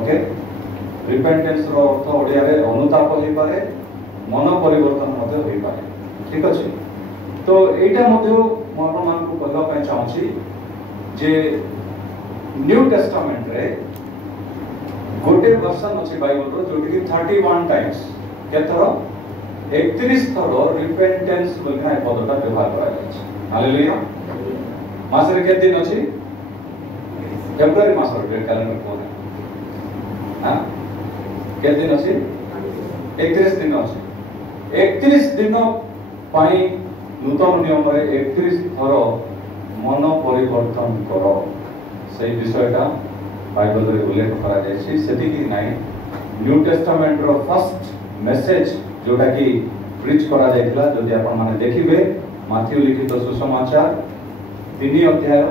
Okay repentance रो अर्थ ओडिया रे अनुताप होई पारे मन परिवर्तन मध्य होई पारे ठीक अछि तो एटा मध्य म आपन मान को कहबा पय चाहूची जे न्यू टेस्टामेंट रे गोटे वर्जन अछि बाइबल रो जोटी 31 टाइम्स केतरो 31 थरो रिपेंटेंस बोलना पदटा व्यवहार करा जाय हालेलुया मासरे के दिन अछि फेब्रुआरी मास रो कैलेंडर कोन हां के दिन अछि 31 दिन अछि 31 दिन पाई नूतन नियम रे 31 थरो मन परिवर्तन करो से विषयटा बाइबल रे उल्लेख करा जाय छी सेति कि नै new testament row first message जोटा कि प्रीच करा जायतिला जदि आपण माने देखिबे माथ्यू लिखित सुसमाचार 3 अध्याय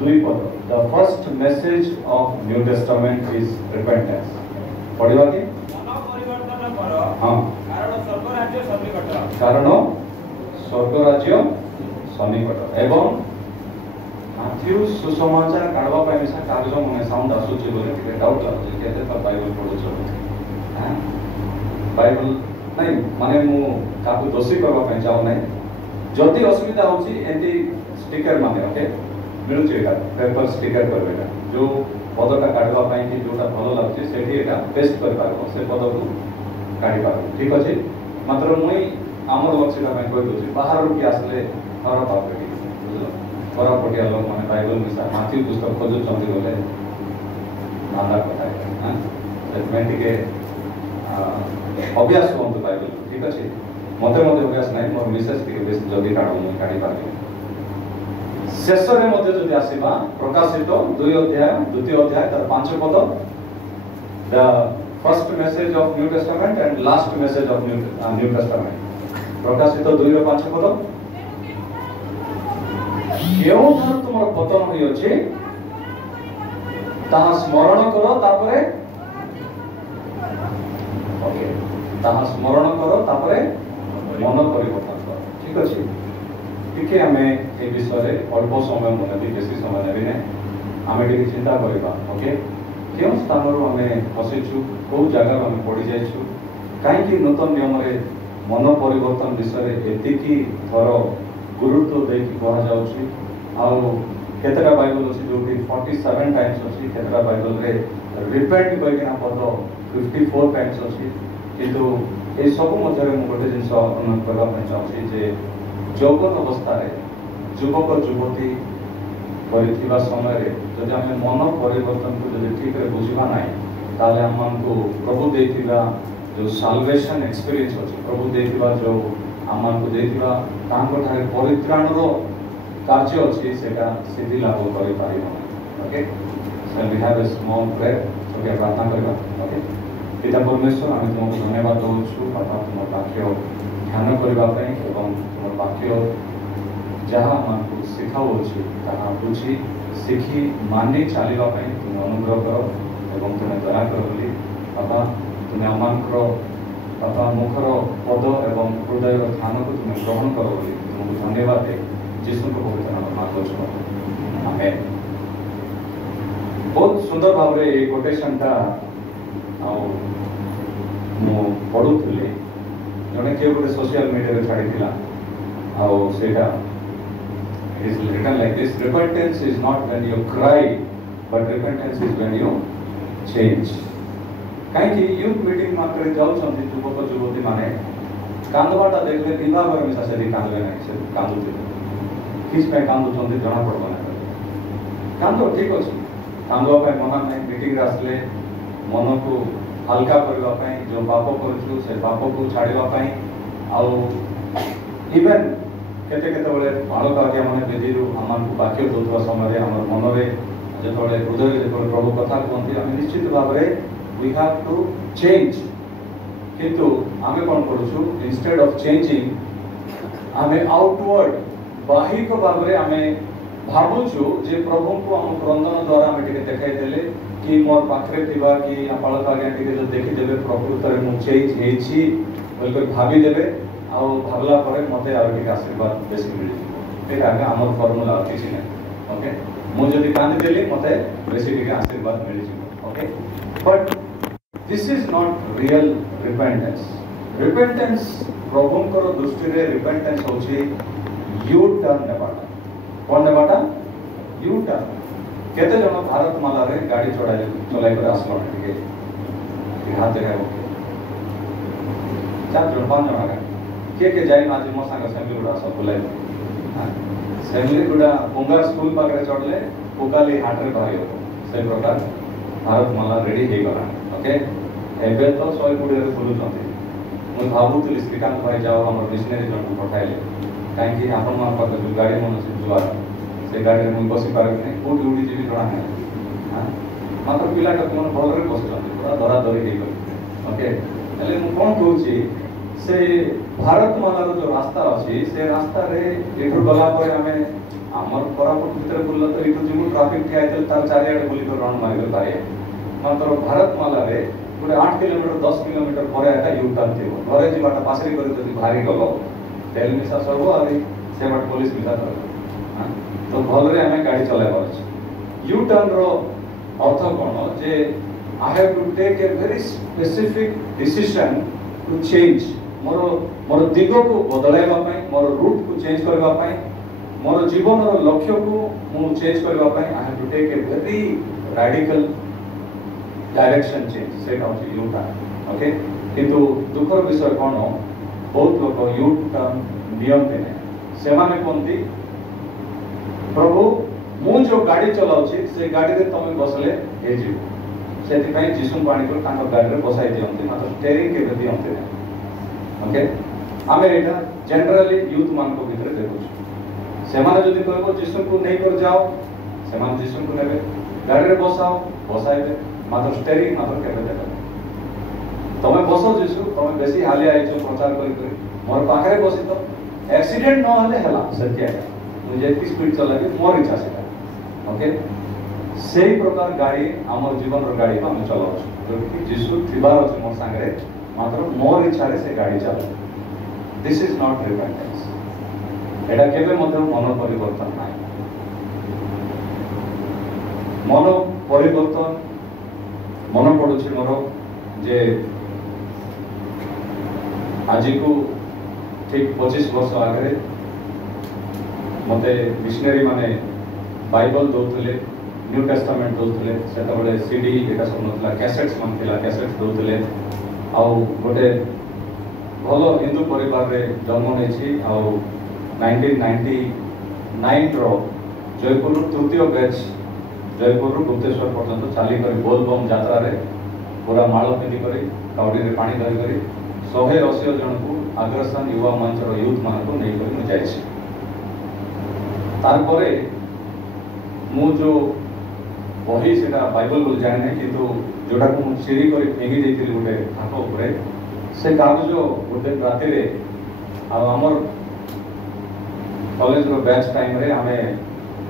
2 पद the first message of New Testament is repentance पढिबा कि मन परिवर्तन करो हां कारण स्वर्ग राज्य सन्निकट एवं माथ्यू सुसमाचार काढवा ପାଇଁ ମିଶା କାଗଜ ମନେ ସାଉଣ୍ଡ ଆସୁଛି ବୋଲି ଟିକେ ଡାଉଟ ଲାଗୁଛି କେତେ ତ ବାଇବଲ ପଢୁଛ ହାं ବାଇବଲ ନାଇଁ ମାନେ ମୁଁ କାକୁ ଦୋଷୀ କରିବା ପାଇଁ ଚାହୁ ନାହିଁ ଯଦି ଅସୁବିଧା ହେଉଛି ଏମିତି ଷ୍ଟିକର ମାନେ ଓକେ ମିଳୁଛି ଏଟା ପେପର ଷ୍ଟିକର କରିବେଟା ଯୋଉ ପଦଟା କାଢିବା ପାଇଁ କି ଯୋଉଟା ଭଲ ଲାଗୁଛି ସେଠି ଏଟା ପେଷ୍ଟ କରିପାରିବ ସେ ପଦକୁ କାଢି ପାରିବ ଠିକ ଅଛି ମାତ୍ର ମୁଇଁ ଆମର ଲକ୍ଷ୍ୟଟା ପାଇଁ କହି ଦଉଛି ବାହାରରୁ କି ଆସିଲେ ଘର ପାଖରେ ବୁଝିଲ ଘର ପଟିଆ ଲୋକ ମାନେ ବାଇବଲ ମିଶା ମାଥ୍ୟୁ ପୁସ୍ତକ ଖୋଜୁଛନ୍ତି ବୋଲେ ମାନ୍ଦା କଥା ହାଁ ସେଥିପାଇଁ ଟିକେ अभ्यास हुआ बाइबल ठीक अच्छे मत अभ्यास ना मोर मिसेस बेस जल्दी काढ़ी पारे शेष में आसवा प्रकाशित 2 अध्याय 2 अध्याय तार 5 पद the first message of New testament and last message of New testament प्रकाशित 2 रो 5 पद केउ धर तुमर पतन होई अछि ता स्मरण करो तापरे ओके ताहा स्मरण करो तापरे मन परिवर्तन करो ठीक अछि ठीक है हमें ए विषय रे अल्प समय मन भी बेसी समय नेबी ने हमें टिके चिंता करबा ओके केउ स्थान रो हमें फसिछु को जगह हमें पड़ी जाइछु काहे कि नूतन नियम रे मन परिवर्तन विषय रे एतिकी थरो गुरुत्व दे कि कहा जाउछि आ केतरा बाइबल अछि जो कि 47 टाइम्स अछि केतरा बाइबल रे रिपेंट बगिना पद 54 टाइम्स अछि किंतु ए सब मध्य में गोटे जिनस अनुमान करबा ପାଇଁ चाहछि जे जौवन अवस्था रे युवक युवती परिथिबा समय रे जदि हम मन परिवर्तन को जदि ठीक रे बुझिबा नाही ताले हमन को प्रभु देथिबा जो साल्वेशन एक्सपीरियंस अछि प्रभु देथिबा जो हमन को देथिबा तांको ठारे परित्राण रो कार्य अछि सेटा सिद्धि लाभ करि पारिबो okay so we have a small prayer okay प्रार्थना करबा ओके पिता परमेश्वर आम तुमको धन्यवाद दौचु बापा तुम वाक्य ध्यान करने एवं तुम वाक्य जहाँ आमको शिखाऊ अच्छी ताहा बुझी शिखी मानि चलवाई तुम अनुग्रह कर एवं तुम्हें दया कर बोली बापा तुम्हें आमर बापा मुखर पद एवं हृदय ध्यान को तुम्हें ग्रहण कर बोली तुमको धन्यवाद दे जीशु को पवित्र नाम मांगुछु आमेन बहुत सुंदर भाव रे ए कोटेशनटा पढ़ुली जड़े किए गोटे सोशल मीडिया छाड़ी सेटा is written like this repentance is not when you cry but repentance is when you change कहीं यूथ मीटिंग मार्केट जाऊँच युवक युवती माने कांदवाटा देखले विवाह मिशा से कांदे ना से कांदुते किस पे कांदुचंती जना पड़बा ना कांदो ठीक अछि कांदवा मना नहीं मीटिंग आसले मन को हल्का करने जो पाप करूँ से पाप को छाड़ापी आवन केते बेले बालक आज्ञा मैंने विधि आम वाक्य दूसरा समय आम मन में जो हृदय जो प्रभु कथा कहते आम निश्चित भाव में वी हैव टू चेंज किंतु आम कौन करूँ इंस्टेड ऑफ चेंजिंग आम आउटवर्ड बाहिक भाव में आम भावुचु जे प्रभु को आम क्रंदन द्वारा आम देखाई देले कि मोर पाखरे थिबा कि बालक आज्ञा टिके जो देखिदेवे प्रकृत में मुझे चेंज होकर भावीदेवे आ भावला मत आशीर्वाद बेसी मिल आगे आम फर्मुला किसी ना ओके ମୁଁ ଯଦି କାନ୍ଦି ଦେଲି ମତେ ବେଶୀ ଟିକେ ଆଶୀର୍ବାଦ ମିଳିଯିବ okay but this is not real repentance ପ୍ରଭୁଙ୍କର ଦୃଷ୍ଟିରେ ରିପେଣ୍ଟେନ୍ସ ହେଉଛି ୟୁ ଟର୍ନ ନେବାଟା କ'ଣ ନେବାଟା ୟୁ ଟର୍ନ କେତେ ଜଣ ଭାରତ ମାଲାରେ ଗାଡ଼ି ଚଲାଇ କରି ଆସିଲଣି ଟିକେ ହାତ ଦେଖାଇବ 4 ଜଣ 5 ଜଣ କିଏ ଯାଇନ ଆଜି ମୋ ସାଙ୍ଗ ସେମିଲି ଗୁଡ଼ା ସବୁ ବୁଲାଇବ ସେମିଲି ଗୁଡ଼ା ପୁଙ୍ଗା ସ୍କୁଲ ପାଖରେ ଚଢ଼ିଲେ ପୁକାଲି ହାଟରେ ବାହାରିବ ସେ ପ୍ରକାର ଭାରତ ମାଲା ରେଡ଼ି ହେଇଗଲାଣି ଓକେ ଏବେ ତ 120ରେ ବୁଲୁଛନ୍ତି ମୁଁ ଭାବୁଥିଲି ଶ୍ରୀକାନ୍ତ ଭାଇ ଯାଉ ଆମର ମିଶନାରୀ ଜଣକୁ ପଠାଇଲେ କାହିଁକି ଆପଣମାନଙ୍କ ପାଖରେ ଯେଉଁ ଗାଡ଼ି ମନ ଅଛି ଯୁଆର ସେ ଗାଡ଼ିରେ ମୁଁ ବସିପାରିବିନି କେଉଁଠି ଉଡ଼ିଯିବି ଜଣା ନାହିଁ ମାତ୍ର ପିଲାଟା ତୁମର ଭଲରେ ବସୁଛନ୍ତି ପୁରା ଧରାଧରି ହେଇଗଲି ଓକେ ହେଲେ ମୁଁ କ'ଣ କହୁଛି ସେ ଭାରତ ମାଲାର ଯେଉଁ ରାସ୍ତା ଅଛି ସେ ରାସ୍ତାରେ ଏଠୁ ଗଲା ପରେ ଆମେ ଆମର କୋରାପୁଟ ଭିତରେ ବୁଲିଲେ ତ ଏଠୁ ଯିବୁ ଟ୍ରାଫିକ୍ ଠିଆ ହେଇଥିଲେ ତାର ଚାରିଆଡ଼େ ବୁଲିକରି ରାଉଣ୍ଡ ମାରିକରି ପାରିବେ ମାତ୍ର ଭାରତ ମାଲାରେ ଗୋଟେ 8 କିଲୋମିଟର 10 କିଲୋମିଟର ପରେ ଏକା ୟୁ ଟର୍ନ ଥିବ ଘରେ ଯିବାଟା ପାଶରି କରି ଯଦି ବାହାରି ଗଲ ତେଲ ମିଶା ସବୁ ଆହୁରି ସେ ବାଟ ପୋଲିସ ମିଶା ଧରିବ ତ ଭଲରେ ଆମେ ଗାଡ଼ି ଚଲାଇବାର ଅଛି ୟୁ ଟର୍ନର ଅର୍ଥ କ'ଣ ଯେ I have to take a very specific decision to change ମୋର ଦିଗକୁ ବଦଳାଇବା ପାଇଁ ମୋର ରୁଟ୍କୁ ଚେଞ୍ଜ କରିବା ପାଇଁ ମୋର ଜୀବନର ଲକ୍ଷ୍ୟକୁ ମୁଁ ଚେଞ୍ଜ କରିବା ପାଇଁ I have to take a very radical direction change ସେଇଟା ହେଉଛି ୟୁ ଟର୍ନ ଓକେ କିନ୍ତୁ ଦୁଃଖର ବିଷୟ କ'ଣ ବହୁତ ଲୋକ ୟୁ ଟର୍ନ ନିଅନ୍ତି ନାହିଁ ସେମାନେ କୁହନ୍ତି ପ୍ରଭୁ ମୁଁ ଯେଉଁ ଗାଡ଼ି ଚଲାଉଛି ସେ ଗାଡ଼ିରେ ତମେ ବସିଲେ ହେଇଯିବ ସେଥିପାଇଁ ଯୀଶୁଙ୍କୁ ଆଣିକରି ତାଙ୍କ ଗାଡ଼ିରେ ବସାଇ ଦିଅନ୍ତି ମାତ୍ର ଷ୍ଟେରିଂ କେବେ ଦିଅନ୍ତି ନାହିଁ ଓକେ ଆମେ ଏଇଟା ଜେନେରାଲି ୟୁଥ୍ ମାନଙ୍କ ଭିତରେ ଦେଖୁଛୁ ସେମାନେ ଯଦି କହିବ ଯୀଶୁଙ୍କୁ ନେଇକରି ଯାଅ ସେମାନେ ଯୀଶୁଙ୍କୁ ନେବେ ଗାଡ଼ିରେ ବସାଇବେ ମାତ୍ର ଷ୍ଟେରିଂ ମାତ୍ର କେବେ ଦେବେ ତମେ ବସ ଯୀଶୁ ତମେ ବେଶୀ ହାଲିଆ ହେଇଛ ପ୍ରଚାର କରି ମୋର ପାଖରେ ବସିତ ଆକ୍ସିଡେଣ୍ଟ ନହେଲେ ହେଲା ସେଠି ଆଜ୍ଞା ମୁଁ ଯେତିକି ସ୍ପିଡ୍ ଚଲାଇବି ମୋର ଇଚ୍ଛା ସେଟା ଓକେ ସେଇ ପ୍ରକାର ଗାଡ଼ି ଆମର ଜୀବନର ଗାଡ଼ିକୁ ଆମେ ଚଲାଉଛୁ ଯୋଉଠି ଯୀଶୁ ଥିବାର ଅଛି ମୋ ସାଙ୍ଗରେ ମାତ୍ର ମୋର ଇଚ୍ଛାରେ ସେ ଗାଡ଼ି ଚାଲେ ଦିସ୍ ଇଜ୍ ନଟ୍ ରିପେଣ୍ଟେନ୍ସ ଏଇଟା କେବେ ମଧ୍ୟ ମନ ପରିବର୍ତ୍ତନ ନାହିଁ ମନ ପରିବର୍ତ୍ତନ ମନେ ପଡ଼ୁଛି ମୋର ଯେ ଆଜିକୁ ଠିକ୍ 25 ବର୍ଷ ଆଗରେ ମୋତେ ମିଶନାରୀ ମାନେ ବାଇବଲ ଦଉଥିଲେ ନ୍ୟୁ ଟେଷ୍ଟାମେଣ୍ଟ ଦଉଥିଲେ ସେତେବେଳେ CD ଏଇଟା ସବୁ ନଥିଲା କ୍ୟାସେଟ୍ସ ମାନେ ଥିଲା କ୍ୟାସେଟ୍ସ ଦଉଥିଲେ ଆଉ ଗୋଟେ ଭଲ ହିନ୍ଦୁ ପରିବାରରେ ଜନ୍ମ ନେଇଛି ଆଉ 1999ର ଜୟପୁରରୁ ତୃତୀୟ ବ୍ୟାଚ୍ ଜୟପୁରରୁ ଗୁପ୍ତେଶ୍ୱର ପର୍ଯ୍ୟନ୍ତ ଚାଲିକରି ବୋଲବମ୍ ଯାତ୍ରାରେ ପୁରା ମାଳ ପିନ୍ଧିକରି କାଉଡ଼ିରେ ପାଣି ଧରିକରି 180 ଜଣଙ୍କୁ ଆଗ୍ରସନ ୟୁବା ମଞ୍ଚର ୟୁଥ୍ ମାନଙ୍କୁ ନେଇକରି ମୁଁ ଯାଇଛି ତାରପରେ ମୁଁ ଯେଉଁ ବହି ସେଟା ବାଇବଲ ବୋଲି ଜାଣିନାହିଁ କିନ୍ତୁ ଯେଉଁଟାକୁ ମୁଁ ଚିରି କରି ଫିଙ୍ଗି ଦେଇଥିଲି ଗୋଟେ ଥାକ ଉପରେ ସେ କାଗଜ ଗୋଟେ ରାତିରେ ଆଉ ଆମର କଲେଜର ବ୍ୟାଚ୍ ଟାଇମ୍ରେ ଆମେ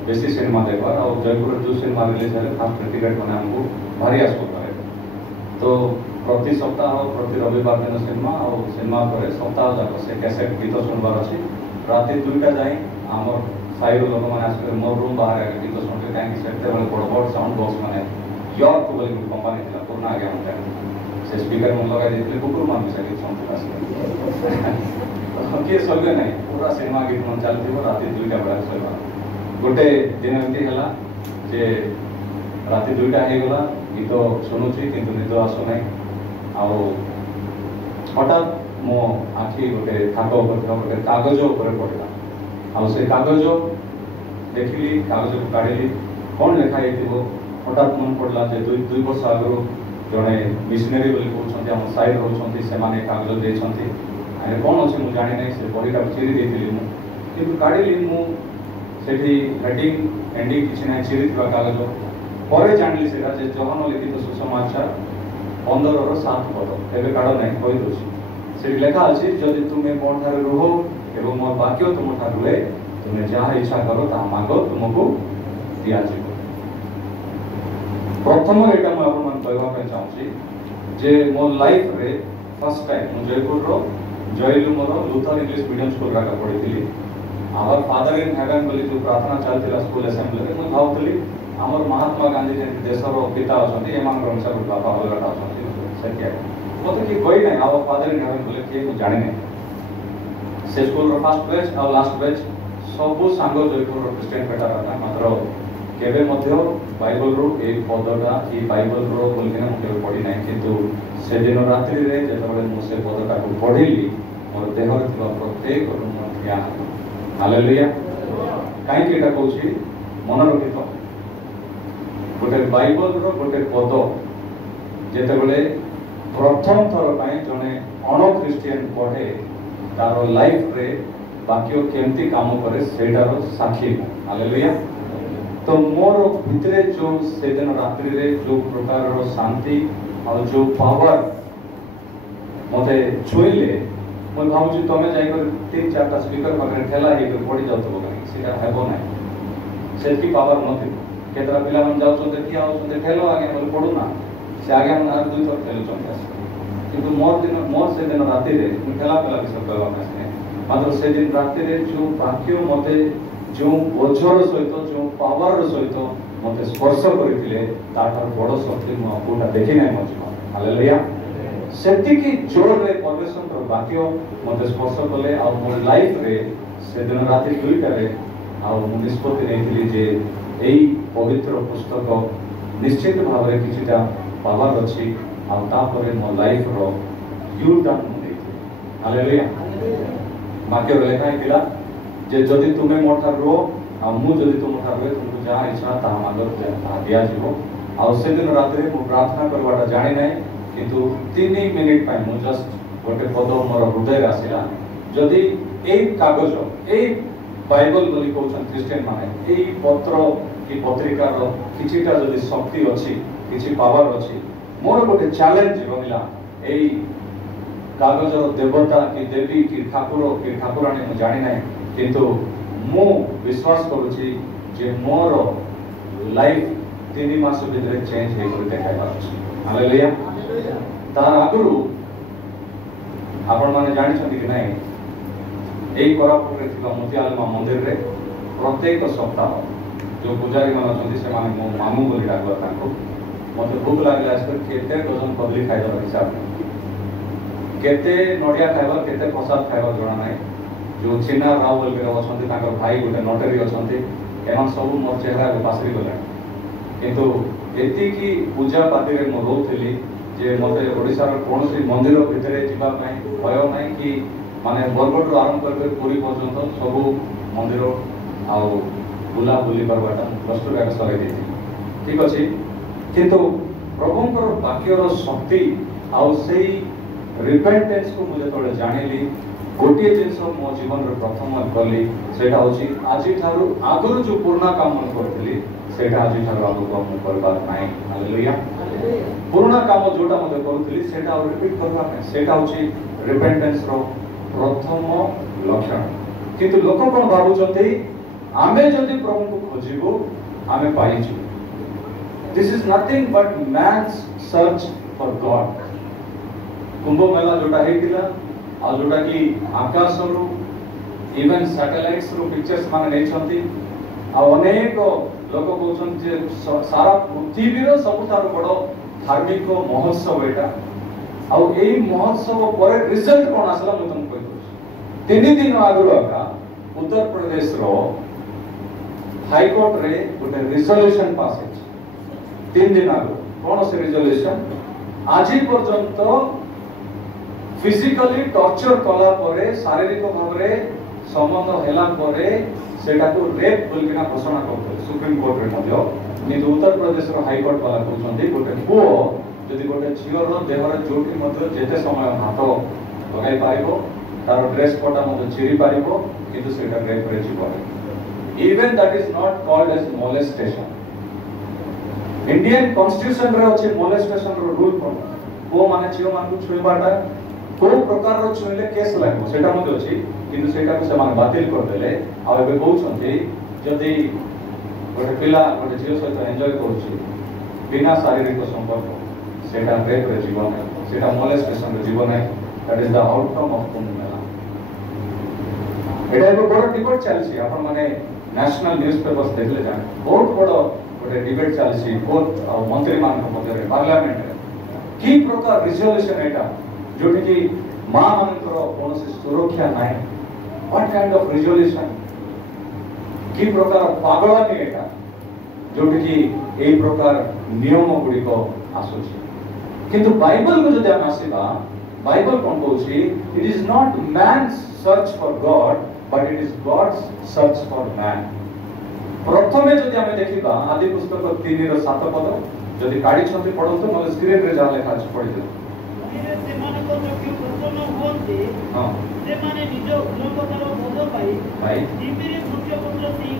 ବେଶୀ ସିନେମା ଦେଖିବାର ଆଉ ଜୟପୁରର ଯେଉଁ ସିନେମା ରିଲିଜ୍ ହେଲେ ଫାଷ୍ଟ ଟିକେଟ୍ ମାନେ ଆମକୁ ଭାରି ଆସୁଥାଏ ତ ପ୍ରତି ସପ୍ତାହ ପ୍ରତି ରବିବାର ଦିନ ସିନେମା ଆଉ ସିନେମା ପରେ ସପ୍ତାହ ଯାକ ସେ କ୍ୟାସେଟ୍ ଗୀତ ଶୁଣିବାର ଅଛି ରାତି 2ଟା ଯାଏଁ ଆମର ସାହିର ଲୋକମାନେ ଆସିଲେ ମୋ ରୁମ୍ ବାହାରେ ଗୀତ ଶୁଣିଲେ କାହିଁକି ସେତେବେଳେ ବଡ଼ ବଡ଼ ସାଉଣ୍ଡ ବକ୍ସ ମାନେ ୟର୍କ ବୋଲି ଗୋଟେ କମ୍ପାନୀ ଥିଲା ପୁରୁଣା ଆଜ୍ଞା ମୋତେ ସେ ସ୍ପିକର ମୁଁ ଲଗାଇ ଦେଇଥିଲି କୁକୁରମାନ ମିଶା ଗୀତ ଶୁଣୁଥିଲା କିଏ ଶୋଇବେ ନାହିଁ ପୁରା ସିନେମା ଗୀତ ମାନେ ଚାଲିଥିବ ରାତି 2ଟା ବେଳେ ଶୋଇବା ଗୋଟେ ଦିନ ଏମିତି ହେଲା ଯେ ରାତି 2ଟା ହେଇଗଲା ଗୀତ ଶୁଣୁଛି କିନ୍ତୁ ନିଦ ଆସୁନାହିଁ ଆଉ ହଠାତ୍ ମୋ ଆଖି ଗୋଟେ ଥାକ ଉପରେ ଥିବା ଗୋଟେ କାଗଜ ଉପରେ ପଡ଼ିଲା ଆଉ ସେ କାଗଜ ଦେଖିଲି କାଗଜକୁ କାଢ଼ିଲି କ'ଣ ଲେଖା ହେଇଥିବ ହଠାତ୍ ମନେ ପଡ଼ିଲା ଯେ 2 ବର୍ଷ ଆଗରୁ ଜଣେ ମିଶନାରୀ ବୋଲି କହୁଛନ୍ତି ଆମ ସାହିରେ ରହୁଛନ୍ତି ସେମାନେ କାଗଜ ଦେଇଛନ୍ତି ଆରେ କ'ଣ ଅଛି ମୁଁ ଜାଣିନାହିଁ ସେ ବହିଟାକୁ ଚିରି ଦେଇଥିଲି ମୁଁ କିନ୍ତୁ କାଢ଼ିଲି ମୁଁ ସେଠି ହେଡ଼ିଂ ଏଣ୍ଡିଂ କିଛି ନାହିଁ ଚିରିଥିବା କାଗଜ ପରେ ଜାଣିଲି ସେଇଟା ଯେ ଜହନ ଲିଖିତ ସୁସମାଚାର 15ର 7 ପଦ ଏବେ କାଢ଼ ନାହିଁ କହିଦେଉଛି ସେଠି ଲେଖା ଅଛି ଯଦି ତୁମେ ମୋ ଠାରୁ ରୁହ ଏବଂ ମୋ ବାକ୍ୟ ତୁମ ଠାରୁ ରୁହେ ତୁମେ ଯାହା ଇଚ୍ଛା କର ତାହା ମାଗ ତୁମକୁ ଦିଆଯିବ ପ୍ରଥମରେ ଏଇଟା ମୁଁ ଆପଣମାନଙ୍କୁ କହିବା ପାଇଁ ଚାହୁଁଛି ଯେ ମୋ ଲାଇଫରେ ଫାର୍ଷ୍ଟ ଟାଇମ୍ ମୁଁ ଜୟପୁରର ଜୟଲୁମର ଲୁଥର ଇଂଲିଶ ମିଡ଼ିୟମ ସ୍କୁଲରେ ପଢ଼ିଥିଲି आवर फादर इन हेवन बोली जो प्रार्थना चलती स्कूल असेंबली रे मुझे भावुली आमर महात्मा गांधी जेंति देशर पिता अछंती एमान अनुसार बापा अलगटा अछंती सत्य मते कि कोई नहीं आवर फादर इन हेवन बोले कि जानि नहीं से स्कूल रो फर्स्ट बैच और लास्ट बैच सब सांग जयपुर रो क्रिश्चियन बेटा रहता मात्र केबे मध्य बाइबल रो एक पदटा कि बाइबल रो बोलके ना केबे पढ़ी नहीं किंतु से दिन रात्रि रे जेतबे मु से पदटा को पढ़िली मोर देहर थिबा प्रत्येक मन ध्यान हालेलुया काई केटा कहूची मन रखितो गोटे बाइबल रो गोटे पद जेतबे प्रथम थर पाए जने अण क्रिश्चियन पढ़े तार लाइफ रे वाक्य केमती काम करे सेटार साक्षी हालेलुया तो मोर भितरे जो से दिन रात्रि रे जो प्रकार रो शांति और जो पावर मते छुईले मैं भावुची तमे जाई कर 3-4टा स्पीकर पाखरे ठेला हे कर पड़ी जाउतो बगनी सीधा हेबो नाही सेतकी पावर नथि केतरा पिला मन जाउछो देखि आउछो ठेलो आगे बोल पडू ना से आगे मन आर दुई थर ठेलो चंदा किंतु मोर से दिन रात्रि रे ठेला पिला के सब कहवा में मात्र से दिन रात्रि रे जो वाक्य मते जो बोझर सहित जो पावर सहित मते स्पर्श करथिले ताठर बड़ शक्ति म कोटा देखि नै म जीवन हालेलुया सेति की जोर रे परमेश्वर रो वाक्य मते स्पर्श कले आ मोर लाइफ रे से दिन राति दुईटा रे आ मु निष्पत्ति नेथिली जे एई पवित्र पुस्तक निश्चित भाव रे किछिटा पावर अछि आ तापरे मो लाइफ रो योगदान मु देथि हालेलुया वाक्य रे लेखा हिला जे जदि तुमे मोठा रो आ मु जदि तुम मोठा रो तुमको जहां इच्छा ता मांगो ता दिया जीवो आ से दिन रात्रि मु प्रार्थना करवाटा जानि नै किंतु 3 मिनिट पाई मु जस्ट गोटे पद मोर हृदय आसिला जदि एई कागज एई बाइबल बोली कहउछन क्रिश्चियन माने एई पत्र की पत्रिका रो किछिटा जदि शक्ति अछि किछि पावर अछि मोर गोटे चैलेंज रहिला एई कागज रो देवता की देवी की ठाकुर की ठाकुराणी मु जानि नै किंतु मु विश्वास करूची जे मोर लाइफ 3 मास भीतर चेंज हे कर देखाइबा अछि हालेलुया तार आगुरु आपण माने जानि छथि कि नाही एई कोरापुर रे थिबा मोतियालमा मंदिर रे प्रत्येक सप्ताह जो पुजारी मन छथि से माने मो मामू बोली डाकवा ताको मते भूख लागला आस्कर केते डजन कदली खाइदर हिसाब केते नडिया खाइबा केते प्रसाद खाइबा जणा नाही जो चिन्ना राव बोल के अछंती ताकर भाई गोटे नटरी अछंती एमन सब मोर चेहरा को पासरी गला किंतु एति की पूजा पाती रे मो रोथली जे मते ओडिसा रो कोनोसी मंदिर भितरे जिबा पई भय नै कि माने बरगड रो आरंभ करके पूरी पर्यंत सब मंदिर आ बुला बुली करबाटा प्लस 2 का सरे देती ठीक अछि किंतु प्रभुंकर वाक्य रो शक्ति आ सेई रिपेंटेंस को मुझे तोले जानिली गोटे जिनस मो जीवन रो प्रथम कली सेटा होची आजि थारु आगुरु जो पुराना काम मन करथली सेटा आजि थारु आगु काम करबा नाही हालेलुया पुराना काम जोटा मते करथली सेटा और रिपीट करबा नाही सेटा होची रिपेंटेंस रो प्रथम लक्षण किंतु लोक कोन भाबु जते आमे जदि प्रभु को खोजिबो आमे पाइछु this is nothing but man's search for God Kumbh Mela जोटा हेतिला आ जोटा कि आकाश रो इवन सैटेलाइट्स रो पिक्चर्स माने नै छथि आ अनेक लोक कहउछन जे सारा पृथ्वी रो सबथार बड़ धार्मिक महोत्सव एटा आ एई महोत्सव परे रिजल्ट कोन आसला म तुम कहू 3 दिन आगु आका उत्तर प्रदेश रो हाई कोर्ट रे गोटे रिजोल्यूशन पास है 3 दिन आगु कोन से रिजोल्यूशन आजि पर्यंत फिजिकली टॉर्चर कला परे शारीरिक भाव रे संबंध हेला परे सेटा को रेप बोलकिना घोषणा करथि सुप्रीम कोर्ट रे मध्य नि उत्तर प्रदेश रो हाई कोर्ट वाला कहउछन्ती गोटे पुओ जदि गोटे झियो रो देहर जोटी मध्य जेते समय हाथ लगाई पारिबो तार ड्रेस कोटा मध्य चिरी पारिबो किंतु सेटा रेप रे जीवो even that is not called as molestation Indian constitution रे अछि मोलेस्टेशन रो रूल कोन को माने झियो मान को छुईबाटा को प्रकार रो छुईले केस लागो सेटा मते अछि किंतु सेटा को समान बातिल कर देले आ एबे कहउछन्ती जदि गोटे पिला गोटे झियो सहित एन्जॉय करूछि बिना शारीरिक संपर्क सेटा रेप रे जीवन है सेटा मोलेस्टेशन रे जीवन है that is the outcome of Kumbh Mela এটা एक बड़ डिबेट चलछि आपण माने नेशनल न्यूज़पेपर्स देखले जाने बहुत बड़ गोटे डिबेट चलछि बहुत मंत्री मान मध्य पार्लियामेंट की प्रकार रिजोल्यूशन एटा जोटी की मां मानकर कोनोसी सुरक्षा नाही व्हाट काइंड ऑफ रिजोल्यूशन की प्रकार पागलामी एटा जोटी की ए प्रकार नियम गुडी को आसुछि किंतु बाइबल को जदि हम आसीबा बाइबल कोन कहउछि it is not man's search for God but it is God's search for man प्रथमे जदि हम देखिबा आदि पुस्तक 3 रो 7 पद जदि काढी छथि पढंतु नले स्क्रीन रे जा लेखा अछि पढि दे ସେମାନେ ଚକ୍ଷୁ ପ୍ରସନ୍ନ ହୁଅନ୍ତି ସେମାନେ ନିଜ ଗୁଣବତ୍ତାର ବୋଧ ପାଇ ଟିଭିରେ ବୃକ୍ଷପତ୍ର ଦେଇ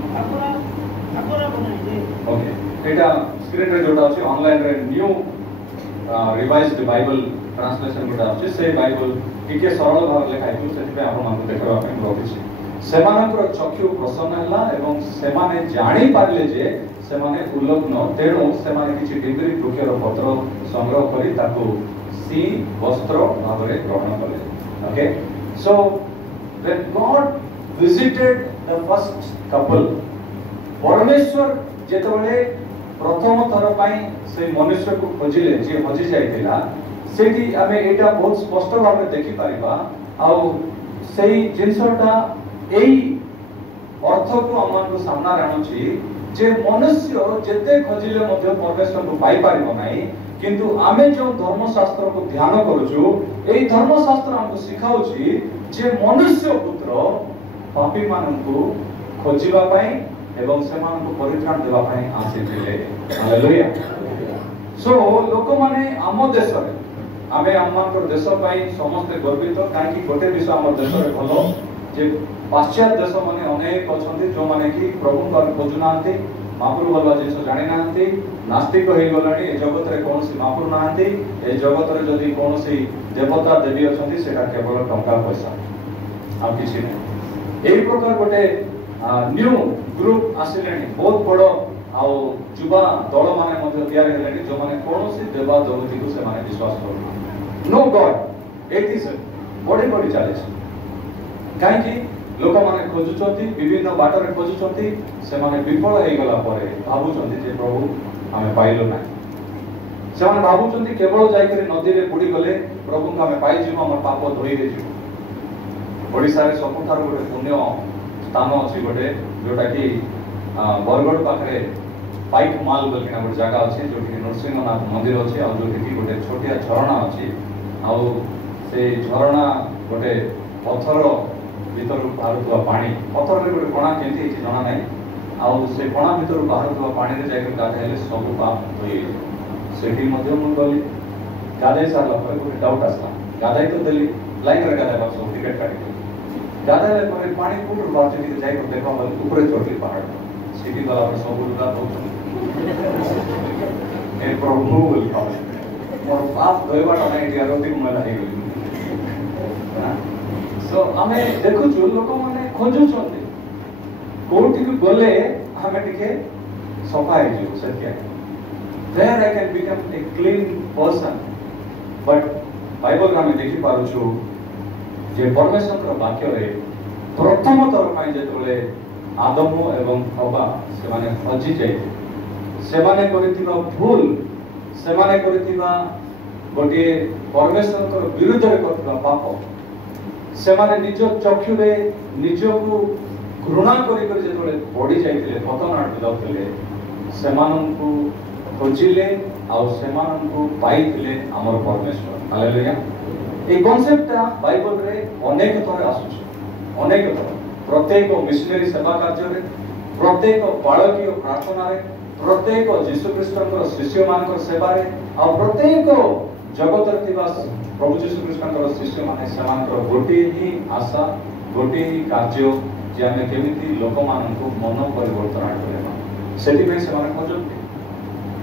ଆକରା ବନାଇଲେ ओके एटा स्क्रीन रे जोटा अछि ऑनलाइन रे न्यू रिवाइज्ड बाइबल ट्रांसलेशन गुडा अछि से बाइबल टिके सरल भाव लेखा अछि सेति पे आपण मानक देखबा पे रखिछि सेमानकर चक्षु प्रसन्न हला एवं सेमाने जानि पारले जे सेमाने उल्लग्न तेणु सेमाने किछि डिग्री वृक्षर पत्र संग्रह करी ताकू सी वस्त्र भाबरे ग्रहण कले okay so when God visited the first couple परमेश्वर जेतबेले प्रथम थर पई से मनुष्य को खोजिले जे हजि जाइतिला सेठी आमे एटा बहुत स्पष्ट भाबरे देखि परिबा आ सेही जिंसटा एई अर्थ को हमन को सामना राणुची जे मनुष्य जेते खोजिले मध्य परमेश्वर को पाई परिबो नाही किंतु आमे जो धर्मशास्त्र को ध्यान करूछु एई धर्मशास्त्र हमको सिखाउची जे मनुष्य पुत्र पापी माननकु खोजिबा पई एवं सेमान को परित्राण देबा पई आसीथिले हालेलुया सो लोक माने आम देश रे आमे हमनकर देश पई समस्त गर्वित काहे कि गोटे विषय हमर देश रे भलो जे पाश्चात्य देश माने अनेक अछंती जो माने कि प्रभु को खोजु नांती महापुरु बलवा जिंस जानि नांती नास्तिक होई गलानी ए जगत रे कोनसी महापुरु नांती ए जगत रे जदी कोनसी देवता देवी अछंती सेटा केवल टंका पैसा आ किछि नै एई प्रकार गोटे न्यू ग्रुप आसिलेनी बहुत बड़ आ युवा दल माने मध्ये तयार हेलेनी जो माने कोनसी देवा देवती को से माने विश्वास करू नो गॉड एथिस बड़ी बड़ी चैलेंज काहे कि लोक माने खोजुचंती विभिन्न बाटर खोजुचंती से माने विफल हे गला परे भाबुचंती जे प्रभु हमें पाइलो ना से माने भाबुचंती केवल जाई करे नदी रे बुडी गले प्रभु को हमें पाइ जिवो हमर पाप धोई दे जिवो ओडिसा रे सबठार गोटे पुण्य स्थान अछि गोटे जोटा कि बरगड़ पाखरे पाइक माल बोलकिना गोटे जगह अछि जोटी नरसिंहनाथ मंदिर अछि आ जोटी कि गोटे छोटिया झरणा अछि आ से झरणा गोटे पत्थर भीतर बाहरुवा पानी पत्थर रे गोटे कोणा केंती अछि जणा नै आ से कोणा भीतर बाहरुवा पानी रे जाके गाधेले सब पाप होई सेठी मध्य मु गली गाधे सारला पर गोटे डाउट आसला गाधे तो देली लाइन रे गाधे बास टिकट काटी गाधे पर पानी पूर्ण बात के जाई को देखो ऊपर चोटी पहाड़ सिटी वाला पर सब लुगा बहुत ए प्रभु बोल पावे और पाप दोयबाटा नै इंडिया रोटी मला हे गली सो हमें देखु जो लोक माने खोजु छथि कोठी को गले हमें टिके सफा हे जो सत्य there I can become a clean person but Bible में देखि पारु छु जे परमेश्वर वाक्य रे प्रथम तर पाई जेतले आदम एवं हवा से माने हजि जाय से माने करितिबा भूल से माने करितिबा गोटे परमेश्वर विरुद्ध रे करतिबा पाप से माने निज चक्षु रे निज को घृणा करि करि जेतले बॉडी जाइतिले पतन आटुले से माननकु खोजिले आ से माननकु पाइतिले हमर परमेश्वर हालेलुया ए कांसेप्ट बाइबल रे अनेक थोर आसुछ अनेक थोर प्रत्येक मिशनरी सेवा कार्य रे प्रत्येक बालकीय प्रार्थना रे प्रत्येक यीशु ख्रीष्टकर शिष्य मानकर सेवा रे आ प्रत्येक जगत रे थिबा प्रभु यीशु ख्रीष्टकर शिष्य माने समानकर गोटे ही आशा गोटे ही कार्य जे हमें केमिति लोक माननको मन परिवर्तन आटलेमा सेति में से माने खोजନ୍ତି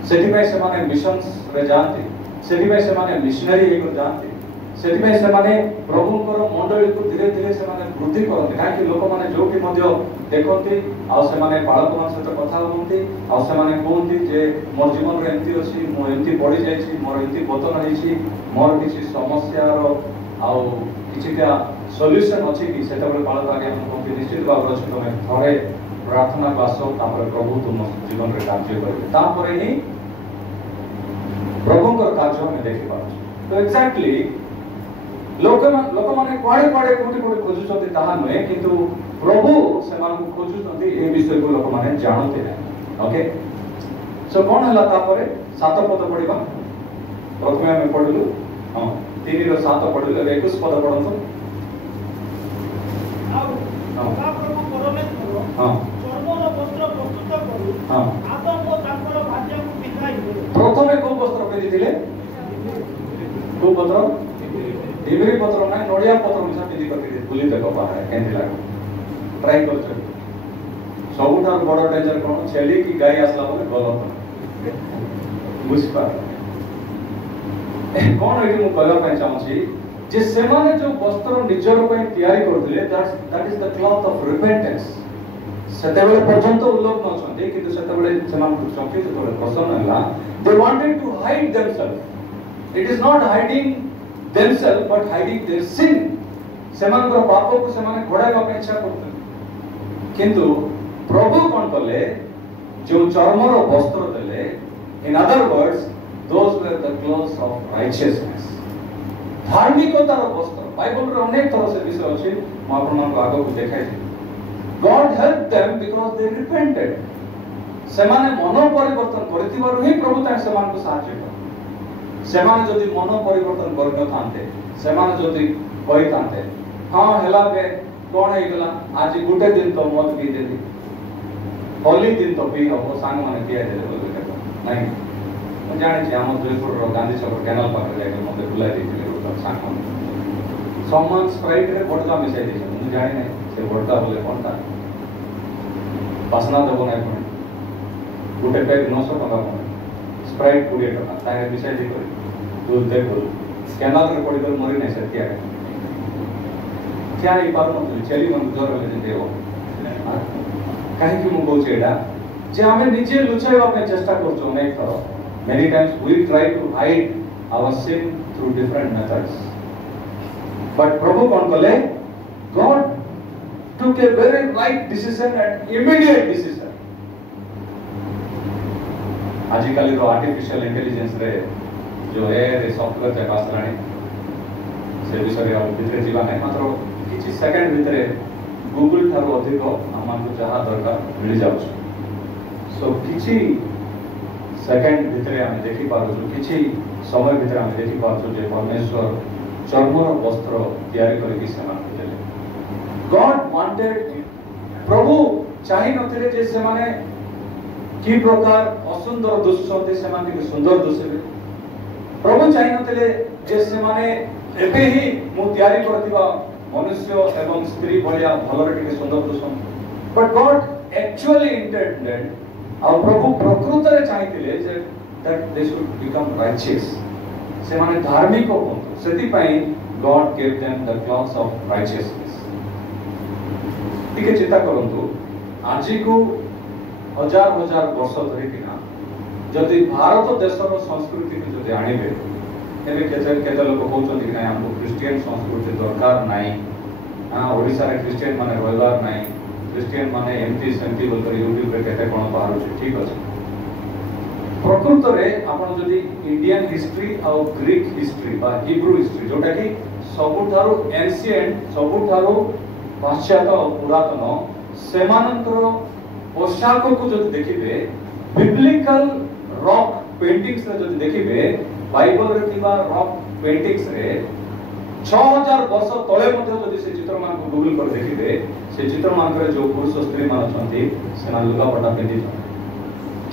सेति में से माने मिशंस रे जानନ୍ତି सेति में से माने मिशनरी एक जानନ୍ତି सेति में से माने प्रभुकर मंडली को धीरे धीरे से माने वृद्धि करନ୍ତି काहे कि लोक माने जोटी मध्य देखନ୍ତି आ से माने बालक मान सहित कथा होନ୍ତି आ से माने कोंती जे मोर जीवन रे एंती अछि मो एंती पड़ी जायछि मोर एंती पतन होइछि मोर किछि समस्या रो आउ किछिटा सॉल्यूशन अछि कि सेटा बेले बालक आगे हम को निश्चित भाव अछि तमे थरे प्रार्थना क्लास तापर प्रभु तुम जीवन रे कार्य करबे तापर ही प्रभु को कार्य में देखि पाछ तो एग्जैक्टली लोक माने कोडे कोटी कोटी खोजुचंती ताहा नहे किंतु प्रभु से मान को खोजुचंती ए विषय को लोक माने जानते हैं ओके सो कोन हला तापर सात पद पढिबा प्रथमे हम पढलु हां 3 रो 7 पढलु 21 पद पढंतु आउ प्रभु परमेश्वर हां चर्मर वस्त्र प्रस्तुत करू हां आदम ओ तांकर भार्या को पिठाई दे प्रथमे को वस्त्र पिंदिथिले को पत्र डिबरी पत्र ना नडिया पत्र मिसा पिंदी करके बुली देखो बाहर केंति लागो ट्राई करछ सबुठार बड़ डेंजर कोन छेली की गाय आसला बोले गलत बुझ पा कोन एटी मु कहला पय चाहूची जे सेमाने जो वस्त्र निजर पय तयारी करथिले that is the cloth of repentance सेतेबेले पर्यंत उल्लोक न छथि किंतु सेतेबेले सेमान चौकी जेतोले प्रसन्न हला they wanted to hide themselves it is not hiding themselves but hiding their sin सेमान को पाप को सेमाने घोड़ाइबा पे इच्छा करथि किंतु प्रभु कोन कले जो चर्मर वस्त्र देले in other words those were the clothes of righteousness धार्मिकतार वस्त्र बाइबल रे अनेक तरह से विषय अछि म आपन मन को आगो को देखाइ छी God helped them because they repented सेमाने मन परिवर्तन करथिबारु ही प्रभु ता सेमान को सहायता कर सेमाने जदि मन परिवर्तन करन थांते सेमाने जदि कहि थांते हां हेला बे कोन हे गेला आज गुटे दिन तो मत पी देली होली दिन तो पी हो सांग माने पिया देले बोले देखो नहीं मैं जाने छी हम जयपुर रो गांधी चौक कैनाल पाकर जाके मते बुलाई देथिले रो सांग माने सम्मान स्प्राइट रे वोडका मिसाई देछ मैं जाने नहीं से वोडका बोले कोनटा पासना देबो नै कोन गुटे पैक 900 टका मन स्प्राइट 20 टका ताहे मिसाई दे कर दूध दे बोल कैनाल रे पड़ी कर मरी नै सत्या क्या ही पार न चली मन जोर ले देबो काहे कि मु कहू एडा जे हमें निजे लुचाइबा पे चेष्टा करछो नै थरो many times we try to hide our sin through different methods but प्रभु कोन कले God took a very right decision and immediate decision आजिकल रो आर्टिफिशियल इंटेलिजेंस रे जो है रे सॉफ्टवेयर जे पासलाणी से विषय रे भितरे जीवा नै मात्र किछि सेकंड भितरे गूगल थारो अधिक हमन को जहा दरकार मिल जाउछ सो किछि सेकंड भितरे हम देखि पारो किछि समय भितरे हम देखि पारो जे परमेश्वर चर्मर वस्त्र तयारी करके समान देले God wanted प्रभु चाहि नथिले जे से माने की प्रकार असुंदर दुष्संते से माने सुंदर दुसबे प्रभु चाहि नथिले जे से माने एबे ही मु तयारी करथिबा मनुष्य एवं स्त्री भलिया भलरे टिके सुंदर दुसन बट गॉड एक्चुअली इंटेंडेड और प्रभु प्रकृत रे चाहिथिले जे that they should become righteous से माने धार्मिक हो सेति पई God give them the clothes of righteousness टिके चिंता करंतु आजि को हजार हजार वर्ष धरि किना जदि भारत देशर संस्कृति को जदि आनिबे एबे केते लोक कहउछन्ति कि हमको क्रिश्चियन संस्कृति दरकार नाही हां ओडिसा रे क्रिश्चियन माने रहबार नाही क्रिश्चियन माने एमटी सेंटी बोल कर यूट्यूब रे केते कोन बाहर छै ठीक अछि प्रकृत रे आपण जदि इंडियन हिस्ट्री और ग्रीक हिस्ट्री बा हिब्रू हिस्ट्री जोटा कि सबुठारो एंशिएंट सबुठारो पाश्चात्य पुरातन सेमानंतर पोशाक को जदि देखिबे बिब्लिकल रॉक पेंटिंग्स रे जदि देखिबे बाइबल रे थिबा रॉक पेंटिंग्स रे 6000 वर्ष तळे मध्ये जदि से चित्र मान को गूगल पर देखिबे से चित्र मान रे जो पुरुष स्त्री मान छथि सेना लुगा पटा पिंधि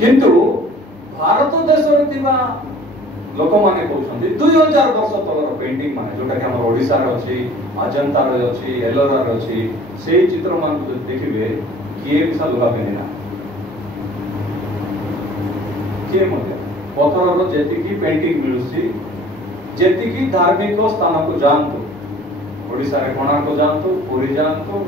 किंतु भारत देश रे थिबा लोक माने कहउछन्ति 2000 वर्ष तलर पेंटिंग माने जोटा कि हमर ओडिसा रे अछि अजंता रे अछि एलोरा रे अछि सेही चित्र मान को देखिबे किए बिसा लुगा पिंधिना किए मध्ये पत्थर रो जेति की पेंटिंग मिलुसी जेति की धार्मिक स्थान को जानतो ओडिसा रे कोणार्क को जानतो पुरी जानतो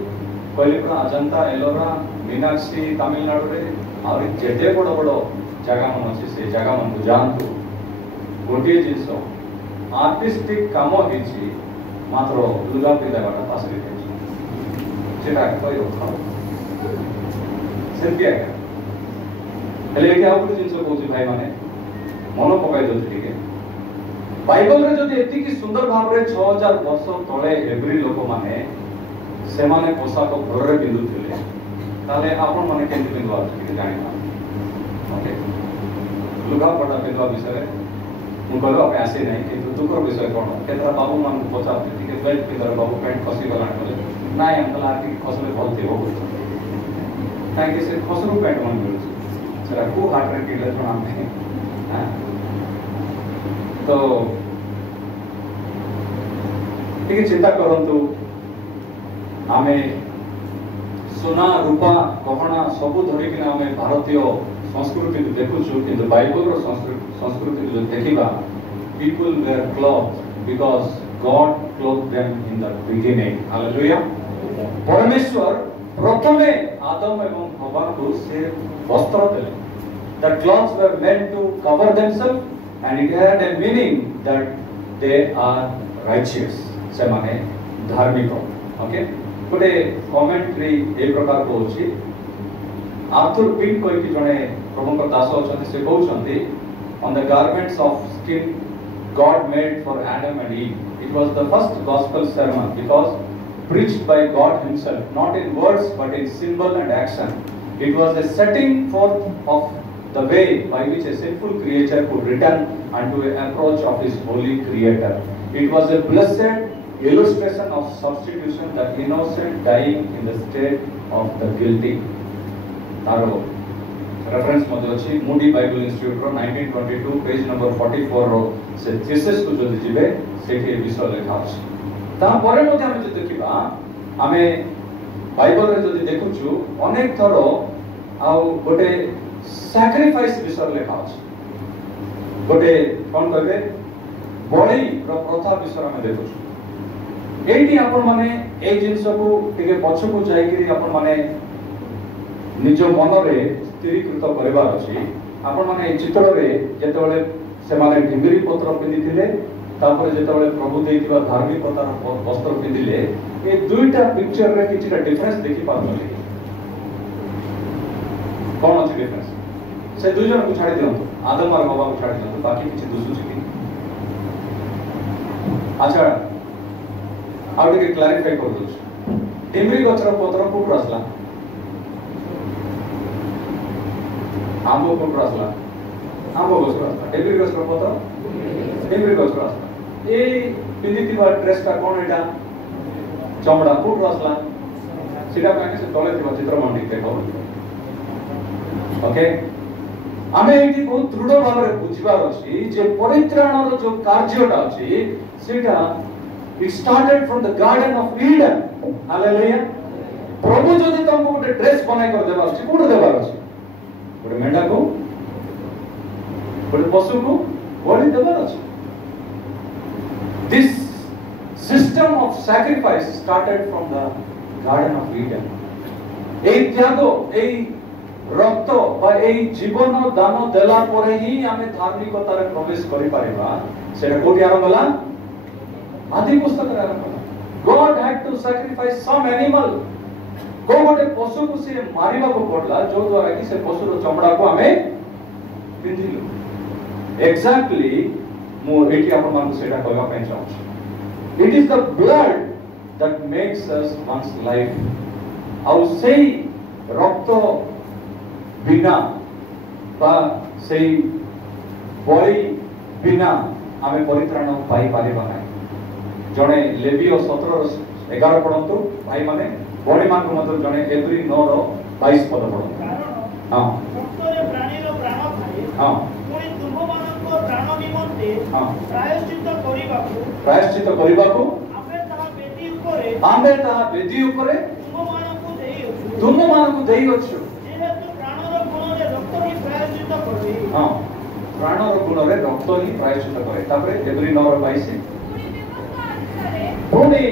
कोलिपुरा अजंता एलोरा मीनाक्षी तमिलनाडु रे और जेते बड़ बड़ जगह मन अछि से जगह मन को जानतो गोटे जिंस आर्टिस्टिक काम हिची ମାତ୍ର ଲୁଗା ପିନ୍ଧାଟା ପାଶରି ଦେଇଛି ସେଟା କହି ରଖ ସେମିତି ଆଜ୍ଞା ହେଲେ ଏଠି ଆଉ ଗୋଟେ ଜିନିଷ କହୁଛି ଭାଇମାନେ ମନ ପକାଇ ଦଉଛି ଟିକେ ବାଇବଲରେ ଯଦି ଏତିକି ସୁନ୍ଦର ଭାବରେ 6000 ବର୍ଷ ତଳେ ଏଭ୍ରି ଲୋକମାନେ ସେମାନେ ପୋଷାକ ଘରରେ ପିନ୍ଧୁଥିଲେ ତାହେଲେ ଆପଣମାନେ କେମିତି ପିନ୍ଧିବା ଟିକେ ଜାଣିପାରନ୍ତି ଓକେ ଲୁଗାପଟା ପିନ୍ଧିବା ବିଷୟରେ ମୁଁ କହିବା ପାଇଁ ଆସି ନାହିଁ କିନ୍ତୁ ଦୁଃଖର ବିଷୟ କ'ଣ କେତେଟା ବାବୁମାନଙ୍କୁ ପଚାରୁଛି ଟିକେ ବେଲ୍ଟ ପିନ୍ଧିଲେ ବାବୁ ପ୍ୟାଣ୍ଟ ଖସିଗଲାଣି ବୋଲେ ନାଇଁ ଆମେ ତାହେଲେ ଟିକେ ଖସିଲେ ଭଲ ଥିବ କହୁଛନ୍ତି କାହିଁକି ସେ ଖସରୁ ପ୍ୟାଣ୍ଟ ମାନେ ମିଳୁଛି ସେଟା କୋଉ ହାଟରେ କିଣିଲେ ଜଣା ନାହିଁ ତ ଟିକେ ଚିନ୍ତା କରନ୍ତୁ ଆମେ ସୁନା ରୂପା ଗହଣା ସବୁ ଧରିକିନା ଆମେ ଭାରତୀୟ ସଂସ୍କୃତିକୁ ଦେଖୁଛୁ କିନ୍ତୁ ବାଇବଲର ସଂସ୍କୃତିକୁ ଯଦି ଦେଖିବା people wear cloth because God clothed them in the beginning hallelujah परमेश्वर प्रथमे आदम एवं हव्वाକୁ ସେ ବସ୍ତ୍ର ଦେଲେ the cloths were meant to cover themselves and it had a meaning that they are righteous ସେମାନେ धार्मिक ओके गोटे कमेंट्री ए प्रकार कहूची आर्थर पिंक कोई कि जने प्रमुख दास अछंती से कहउछंती on the garments of skin God made for Adam and Eve it was the first gospel sermon because preached by God himself not in words but in symbol and action it was a setting forth of the way by which a sinful creature could return unto an approach of his holy creator it was a blessed illustration of substitution the innocent dying in the state of the guilty taro reference मध्ये अछि Moody Bible institute रो 1922 page number 44 रो से thesis को जदि जिबे सेठी विषय लेखा अछि ता परे मध्ये हम जदि देखिबा हमें बाइबल रे जदि देखुछु अनेक थरो आउ गोटे सैक्रिफाइस विषय लेखा अछि गोटे कोन कहबे बळी रो प्रथा विषय हम देखुछु एठी आपण माने ए जिंस को टिके पछ को जाई कि आपण माने निज मन रे स्थिरीकृत करबार अछि आपण माने चित्र रे जेतेबेले से माने ढिंगरी पत्र पिंदिथिले तापर जेतेबेले प्रभु देइतिबा धार्मिकतार वस्त्र पिंदिले ए दुईटा पिक्चर रे किछटा डिफरेंस देखि पाछले कोन अछि डिफरेंस से दुई जन को छाडी दियंतु आदम और हव्वा को छाडी दियंतु बाकी किछि दुसु कि अच्छा आउ टिके क्लैरिफाई कर दउछ ढिंगरी गछर पत्र कोड रसला आंबो कोड रसला आंबो गछ रसला ढिंगरी गछर पत्र ढिंगरी गछ रसला ए पिंदितिबा ड्रेस का कोन एटा चमड़ा कोड रसला सिडा काके से तले थिबा चित्र मंडी देखो ओके आमे एठी बहुत दृढ़ भाव रे बुझिबार अछि जे परित्राणर जो कार्यटा अछि सेटा it started from the garden of Eden hallelujah प्रभु जदि तुमको गोटे ड्रेस बनाई कर देबार अछि कोड देबार अछि गोटे मेंढा को गोटे पशु को बलि देबार अछि this system of sacrifice started from the garden of Eden ei त्यागो ei रक्त बा ei जीवन दान देला परे ही हमें धार्मिकता रे प्रवेश करि पारिबा सेटा कोठी आरंभ होला आदि पुस्तक रे आरंभ होला God had to sacrifice some animal को गोटे पशु को से मारिबा को पड़ला जो द्वारा कि से पशु रो चमड़ा को हमें पिंधिलु एग्जैक्टली मो एठी आपण मान सेटा कहबा पय चाहू it is the blood that makes us one's life आउ सेई रक्त बिना बा सेई बलि बिना हमें परित्राण पाई पारिबा नै जने लेवियो 17:11 पढंतु भाई माने बड़ी मान को मतलब जने एवरी 9 22 पद पढंतु हां भक्तरे प्राणीर प्राण खाए हां पुनी तुम मानक प्राण निमंते हां प्रायश्चित्त करिबाकू आमे ता बेदी उपरे तुम मानक देई अछु जेहेतु प्राणर गुणरे रक्त ही प्रायश्चित्त करे हां प्राणर गुणरे रक्त ही प्रायश्चित्त करे तापरे एवरी 9:22 पुनी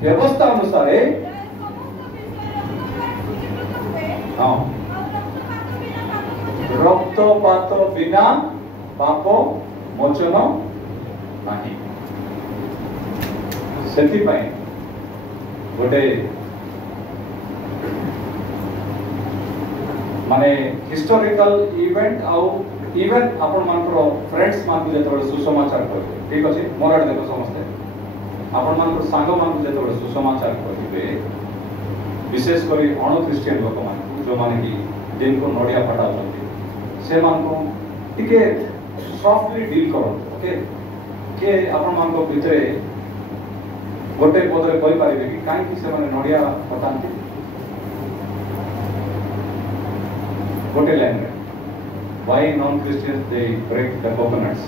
व्यवस्था अनुसार हाँ रक्तपात बिना पाप मोचन नहीं सेति पई गोटे माने हिस्टोरिकल इवेंट आउ इवन आपण मानकर फ्रेंड्स मान जेते सुसमाचार करबे ठीक अछि मोर आडे देखो समस्ते आपण मानकर सांग मान जेते सुसमाचार करबे विशेष करी अण क्रिश्चियन लोक मान जो माने कि दिन को नडिया फटाउछंती से मान को टिके सॉफ्टली डील करो ओके के आपण मान को भितरे गोटे पदरे कहि पारिबे कि काहे कि से माने नडिया फटांती गोटे लाइन रे why non Christians they break the coconuts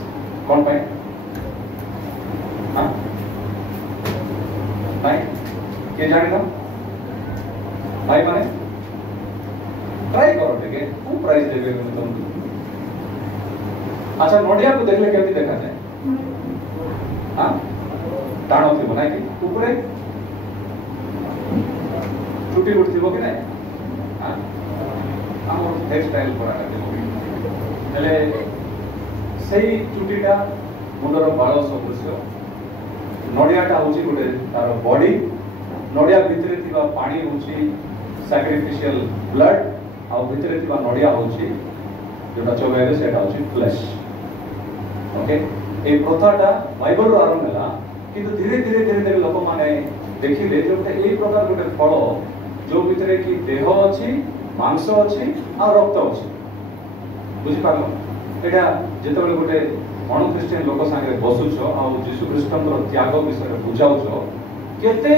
कौन पाए हाँ भाई के जाने ना भाई माने ट्राई करो ठीक है वो प्राइस देवे में तुम अच्छा नोडिया को देखले केमती देखा जाए हाँ टाणो थी बनाई कि ऊपरे छुट्टी उठती वो कि नहीं हाँ हमर हेयर स्टाइल पड़ा हेले सेही चुटीटा मुंडर बाल सदृश नडियाटा होची गोटे तार बॉडी नडिया भितरे थिबा पानी होची सैक्रिफिशियल ब्लड आ भितरे थिबा नडिया होची जोटा चोबेरे सेटा होची फ्लेश ओके ए प्रथाटा बाइबल रो आरंभ होला किंतु धीरे धीरे धीरे धीरे लोक माने देखिले जे गोटे ए प्रकार गोटे फल जो भितरे की देह अछि मांस अछि आ रक्त अछि बुझी पालो एटा जेतेबेले गोटे अण क्रिश्चियन लोक संगे बसुछ आ यीशु ख्रीष्टंकर त्याग विषय बुझाउछ केते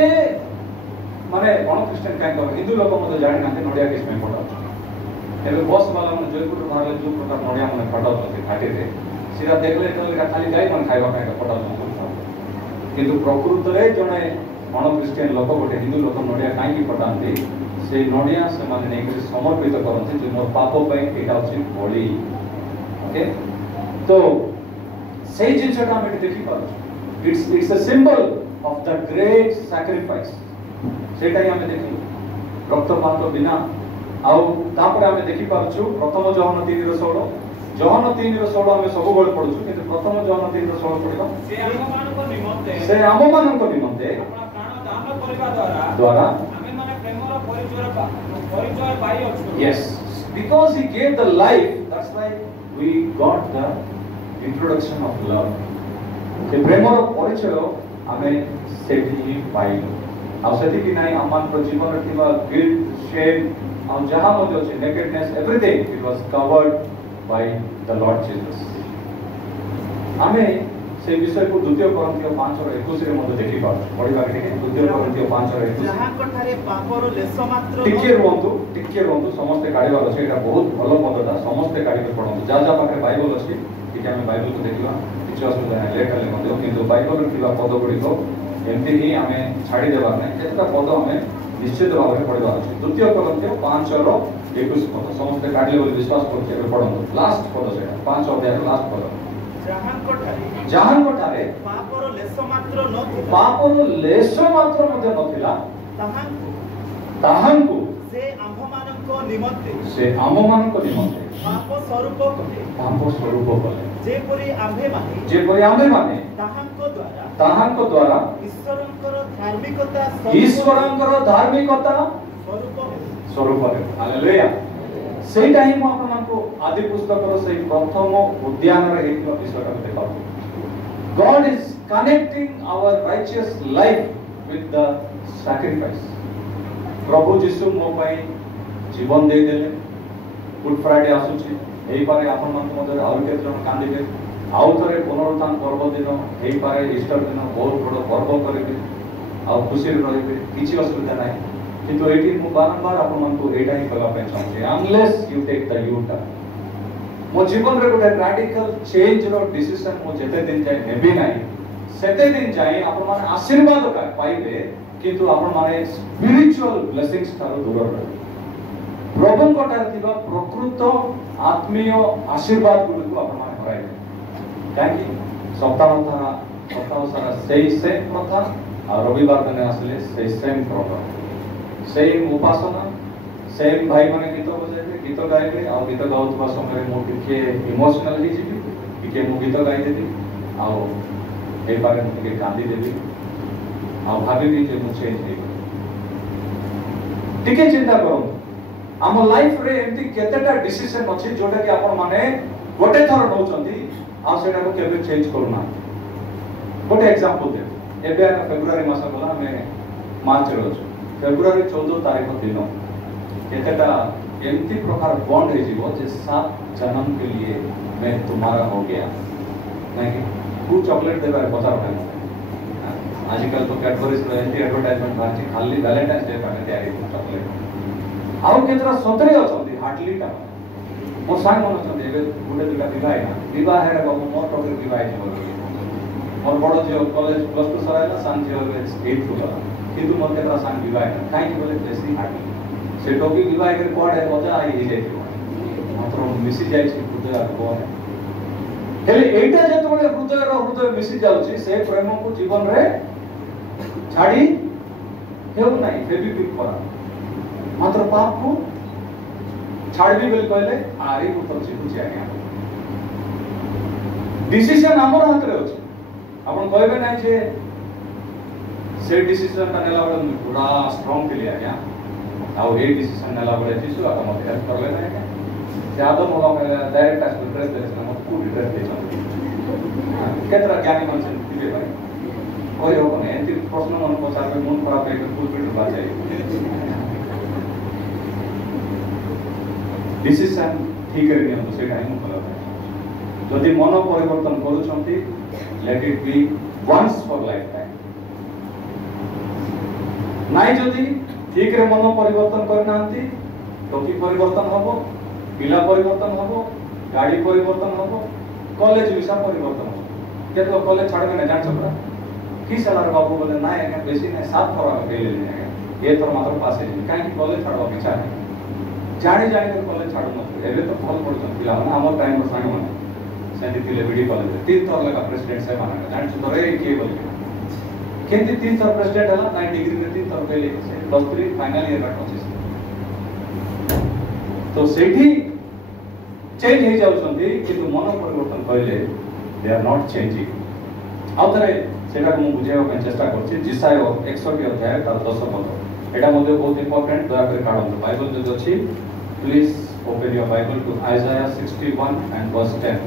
माने अण क्रिश्चियन काई कर हिंदू लोक मते जानि नाते नडिया किस में पड़ाउछ एबे बस वाला मन जयपुर बाहर जो प्रकार नडिया मन फटाउछ घाटी रे सीधा देखले एतले खाली गाय मन खाइबा काई फटाउछ किंतु प्रकृत रे जने अण क्रिश्चियन लोक गोटे हिंदू लोक नडिया काई की फटांती से नडिया से माने नै कि समर्पित करथि जे मोर पाप पई एटा अछि बलि ओके तो सेही जिनसटा हम देखि पाउ it's a symbol of the great sacrifice सेटा हम देखि रक्तपात बिना आउ तापर हम देखि पाछु प्रथम जोहन 3 रो 16 जोहन 3 रो 16 हम सब गोल पढुछु किंतु प्रथम जोहन 3 रो 16 पढिबा से आम मान को निमंते अपना प्राण दान करबा द्वारा yes because he gave the life that's why we got the introduction of love के प्रेमर परिचय हमें सेठी पाइलो आ सेठी कि नाही अमान को जीवन थिबा गिल्ट शेम और जहां मध्ये अछि nakedness everything it was covered by the Lord Jesus हमें से विषय को द्वितीय कोरिन्थियो 5:21 रे मध्ये देखि पाउ पढिबा के द्वितीय कोरिन्थियो 5:21 जहां कोठारे पापर लेस मात्र टिके रोंतु समस्त काढिबा अछि एटा बहुत भलो पदटा समस्त काढि के पढंतु जा जा पाखे बाइबल अछि कि हम बाइबल को देखिबा किछ असुविधा नै लेट ले मध्ये किंतु बाइबल थिबा पद गुडी को एमती ही हमें छाडी देबा नै एतका पद हमें निश्चित भाव में पढिबा अछि द्वितीय कोरिन्थियो 5:21 पद समस्त काढले बोली विश्वास करके पढंतु लास्ट पद सेटा 5 अध्याय लास्ट पद जहां कोठारे पापर लेस मात्र मध्ये नथिला ताहांकु से आम्भमानंको निमंते पाप स्वरूप कले जेपरि आम्भे माने ताहांको द्वारा ईश्वरंकर धार्मिकता स्वरूप हालेलुया सेटा ही हम आपन को आदि पुस्तक रो से प्रथम उद्यान रे हेतु विषयटा देखा God is connecting our righteous life with the sacrifice प्रभु यीशु मो पई जीवन दे देले गुड फ्राइडे आसुची एई पारे आपन मन मधे और के जन कांदिबे आउ थरे पुनरुत्थान पर्व दिन एई पारे ईस्टर दिन बहुत बड़ पर्व करिबे आ खुशी रहिबे किछि असुविधा नाही किंतु एटी मु बारंबार आपन मन को एटा ही कला पे चाहूँ unless you take the U turn मो जीवन रे गोटे रैडिकल चेंज रो डिसीजन मो जेते दिन जाय नेबी नाही सेते दिन जाय आपन माने आशीर्वाद का पाइबे किंतु आपन माने स्पिरिचुअल ब्लेसिंग्स थारो दूर रहे प्रभु कोटार थिबा प्रकृत आत्मीय आशीर्वाद गुड को आपन माने हराइबे काकी सप्ताह सारा सेही सेम प्रथा आ रविवार दिन आसले सेही सेम प्रोग्राम सेम उपासना सेम भाई माने गीत बजाइबे गीत गाइबे आ गीत गाउतबा समय मो टिके इमोशनल ही जिबी टिके मो गीत गाइ देबी आ ए बारे मो टिके कांदी देबी आ भाबी जे मु चेंज हे टिके चिंता करो आम लाइफ रे एमती केतेटा डिसीजन अछि जोटा कि आपण माने गोटे थर नउचंती आ सेटा को केबे चेंज करना गोटे एग्जांपल दे एबे आ फेब्रुआरी मास गला हमें मार्च रे अछि फेब्रुआरी 14 तारीख दिन केतेटा एमती प्रकार बॉन्ड हे जीवो जे 7 जन्म के लिए मैं तुम्हारा हो गया नहीं तू चॉकलेट देबा बता रहा आजकल तो कैडबरीज रे एंटी एडवर्टाइजमेंट बाकी खाली वैलेंटाइन्स डे पाने तैयारी चॉकलेट आउ केतरा सतरे अछंती हार्डली टा मो सांग मन अछंती एबे गुडे दुटा विवाह है बाबू मोर टोके विवाह छै मोर बड़ जे कॉलेज प्लस 2 सरायला सांग जे 8 थुला किंतु मोर केतरा सांग विवाह है काई कि बोले बेसी हार्डली से टोकी विवाह के कोड है मजा आई हे जाय मात्र मिसी जाय छै हृदय अनुभव है हेले एटा जे तोले हृदय रो हृदय मिसी जाउची से प्रेम को जीवन रे छाड़ी हेउ नाही फेविक्विक करा मात्र पाप को छाड़ भी बोल कहले आरी ऊपर जीव जाय डिसीजन हमर हाथ रे अछि आपण कहबे नाही जे से डिसीजन ता नेला बडा पूरा स्ट्रांग के लिए आज्ञा आउ ए डिसीजन नेला बडा जीसु आका मत हेल्प करले नाही से आदम मोला डायरेक्ट आस ड्रेस देले मत को ड्रेस दे केतरा ज्ञानी मन से भाई कोई हो ने एंती प्रश्न मन पचार में मन खराब है फुल पेट बाजाय डिसीजन ठीक कर नियम से टाइम फॉलो जदि मन परिवर्तन करू छंती let it be once for life time नाइ जदि ठीक रे मन परिवर्तन करनांती तो की परिवर्तन हबो पिला परिवर्तन हबो गाड़ी परिवर्तन हबो कॉलेज विषय परिवर्तन हबो केतो कॉलेज छाड़बे ना जान सकरा की सलार बाबू बोले ना है बेसी ना 7 थरा फेल है ये थर मात्र पास है काहे कि कॉलेज छाड़वा के चाहे जाने जाने के कॉलेज छाड़ न एबे तो फल पड़छन पिला माने हमर टाइम में सांग माने सेंदी पिले बीडी कॉलेज 3 थर लगा प्रेसिडेंट से माने जान छ रे के बोले केंती 3 थर प्रेसिडेंट हला 9 डिग्री में 3 थर फेल है प्लस 3 फाइनल ईयर का कोशिश तो सेठी चेंज हे जाउछंती किंतु मन परिवर्तन कइले दे आर नॉट चेंजिंग आउतरे सेटा को बुझेवा ପାଇଁ चेष्टा करछि जिसाय 61 अध्याय तार 10 पद एटा मध्ये बहुत इंपोर्टेंट दया कर काढନ୍ତୁ बाइबल जो अछि please open your Bible to Isaiah 61 and verse 10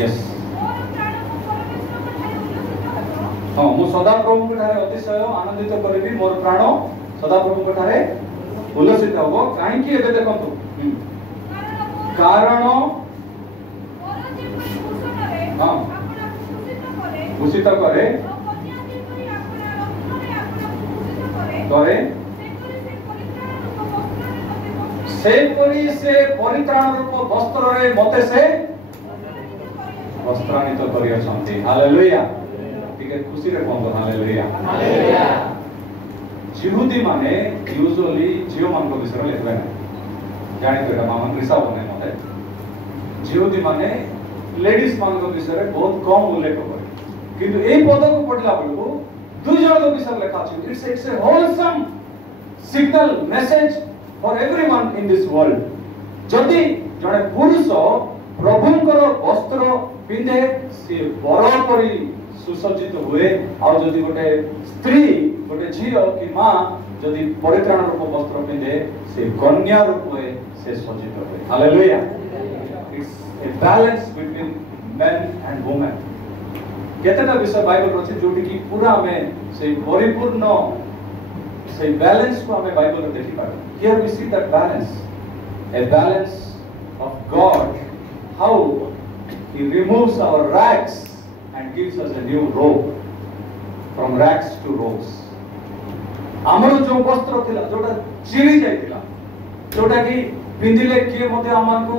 yes हां मु सदा प्रभु के ठारे अतिशय आनंदित करबी मोर प्राण सदा प्रभु के ठारे उल्लसित होबो काहे कि एबे देखंतु कारण हां घोषित करे करे से परित्राण रूप वस्त्र रे मते से वस्त्रान्वित करिया छंती हालेलुया ठीक है खुशी रे कोन हालेलुया हालेलुया यहूदी माने यूजुअली जियो मान को विषय लेखबे ना जानि तो मामन रिसा बने मते यहूदी माने लेडीज मान को विषय रे बहुत कम उल्लेख करे किंतु ए पद को पढला बेलको दुई जण को विषय लेखा अछि it's a wholesome signal message for everyone in this world जदि जणे पुरुष प्रभुंकर वस्त्र पिंधे से बर परी सुसज्जित हुए आ जदि गोटे स्त्री गोटे झियो कि मां जदि परित्राण रूप वस्त्र पिंधे से कन्या रूप हुए से सज्जित हुए hallelujah it's a balance between men and women केतेटा विषय बाइबल रछि जोटी कि पूरा हमें से परिपूर्ण से बैलेंस को हमें बाइबल में देखि पाबे here we see that balance a balance of God how he removes our rags and gives us a new robe from rags to robes हमर जो वस्त्र थिला जोटा चिरी जाइतिला जोटा कि पिंदिले किए मध्ये हमन को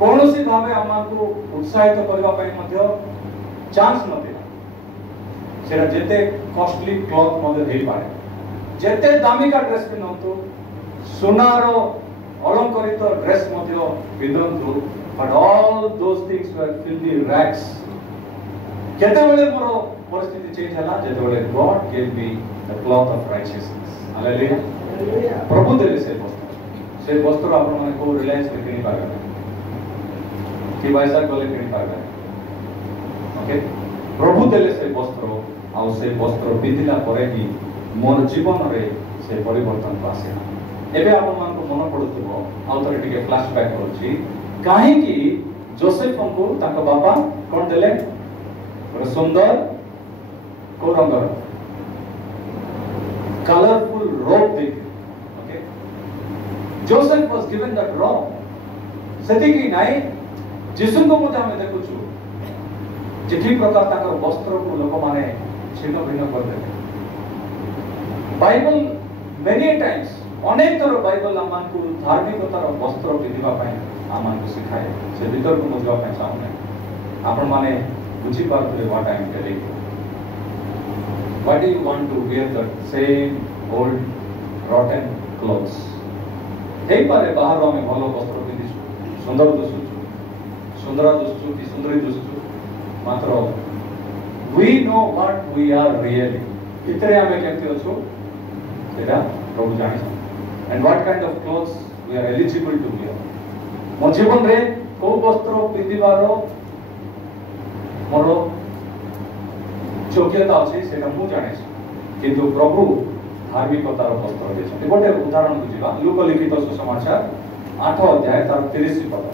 कोनोसी भावे हमन को उत्साहित करबा पई मध्ये चांस नथिला सेरा जेते कॉस्टली क्लॉथ मध्ये देई पारे जेते दामिका ड्रेस पिनंतु सोनारो अलंकृत ड्रेस मध्ये पिनंतु but all those things were filthy rags kete bele moro paristhiti change hala jete bele God gave me the cloth of righteousness hallelujah prabhu dele se bostro apna mane ko reliance me kini paga ki vaisa gole kini paga okay प्रभु देले से वस्त्र आउ से वस्त्र पिंधिला परे ही मोर जीवन रे से परिवर्तन आसीला एबे आपण मान को मन पडुतबो आउ तरे टिके फ्लैशबैक करूची काहे कि जोसेफ को ताका बाबा कोन देले ஒரு सुंदर को रंगर कलरफुल रोब दे okay Joseph was given that robe सेति कि नाही जिसु को मते हम देखु छु जे ठीक प्रकार ताकर वस्त्र को लोक माने छिन्न भिन्न कर देले बाइबल मेनी टाइम्स अनेक थर बाइबल आमान को धार्मिकतार वस्त्र पिंधिबा पय आमान को सिखाए से भीतर को मजवा पय चाहने आपण माने बुझी पारथले what I am telling what do you want to wear the same old rotten clothes हे पारे बाहर में भलो वस्त्र पिंधिछु सुंदर दुसुछु सुंदर दुसुछु कि सुंदरी दुसुछु मात्र we know what we are really इतरे हमें केमति अछु सेटा प्रभु जानि and what kind of clothes we are eligible to wear mo जीवन रे को वस्त्र पिंधिबारो मोर योग्यता अछि सेटा मु जाने छी किंतु प्रभु धार्मिकतार वस्त्र देछन गोटे उदाहरण बुझिबा लूका लिखित सुसमाचार 8 अध्याय तार 30 पद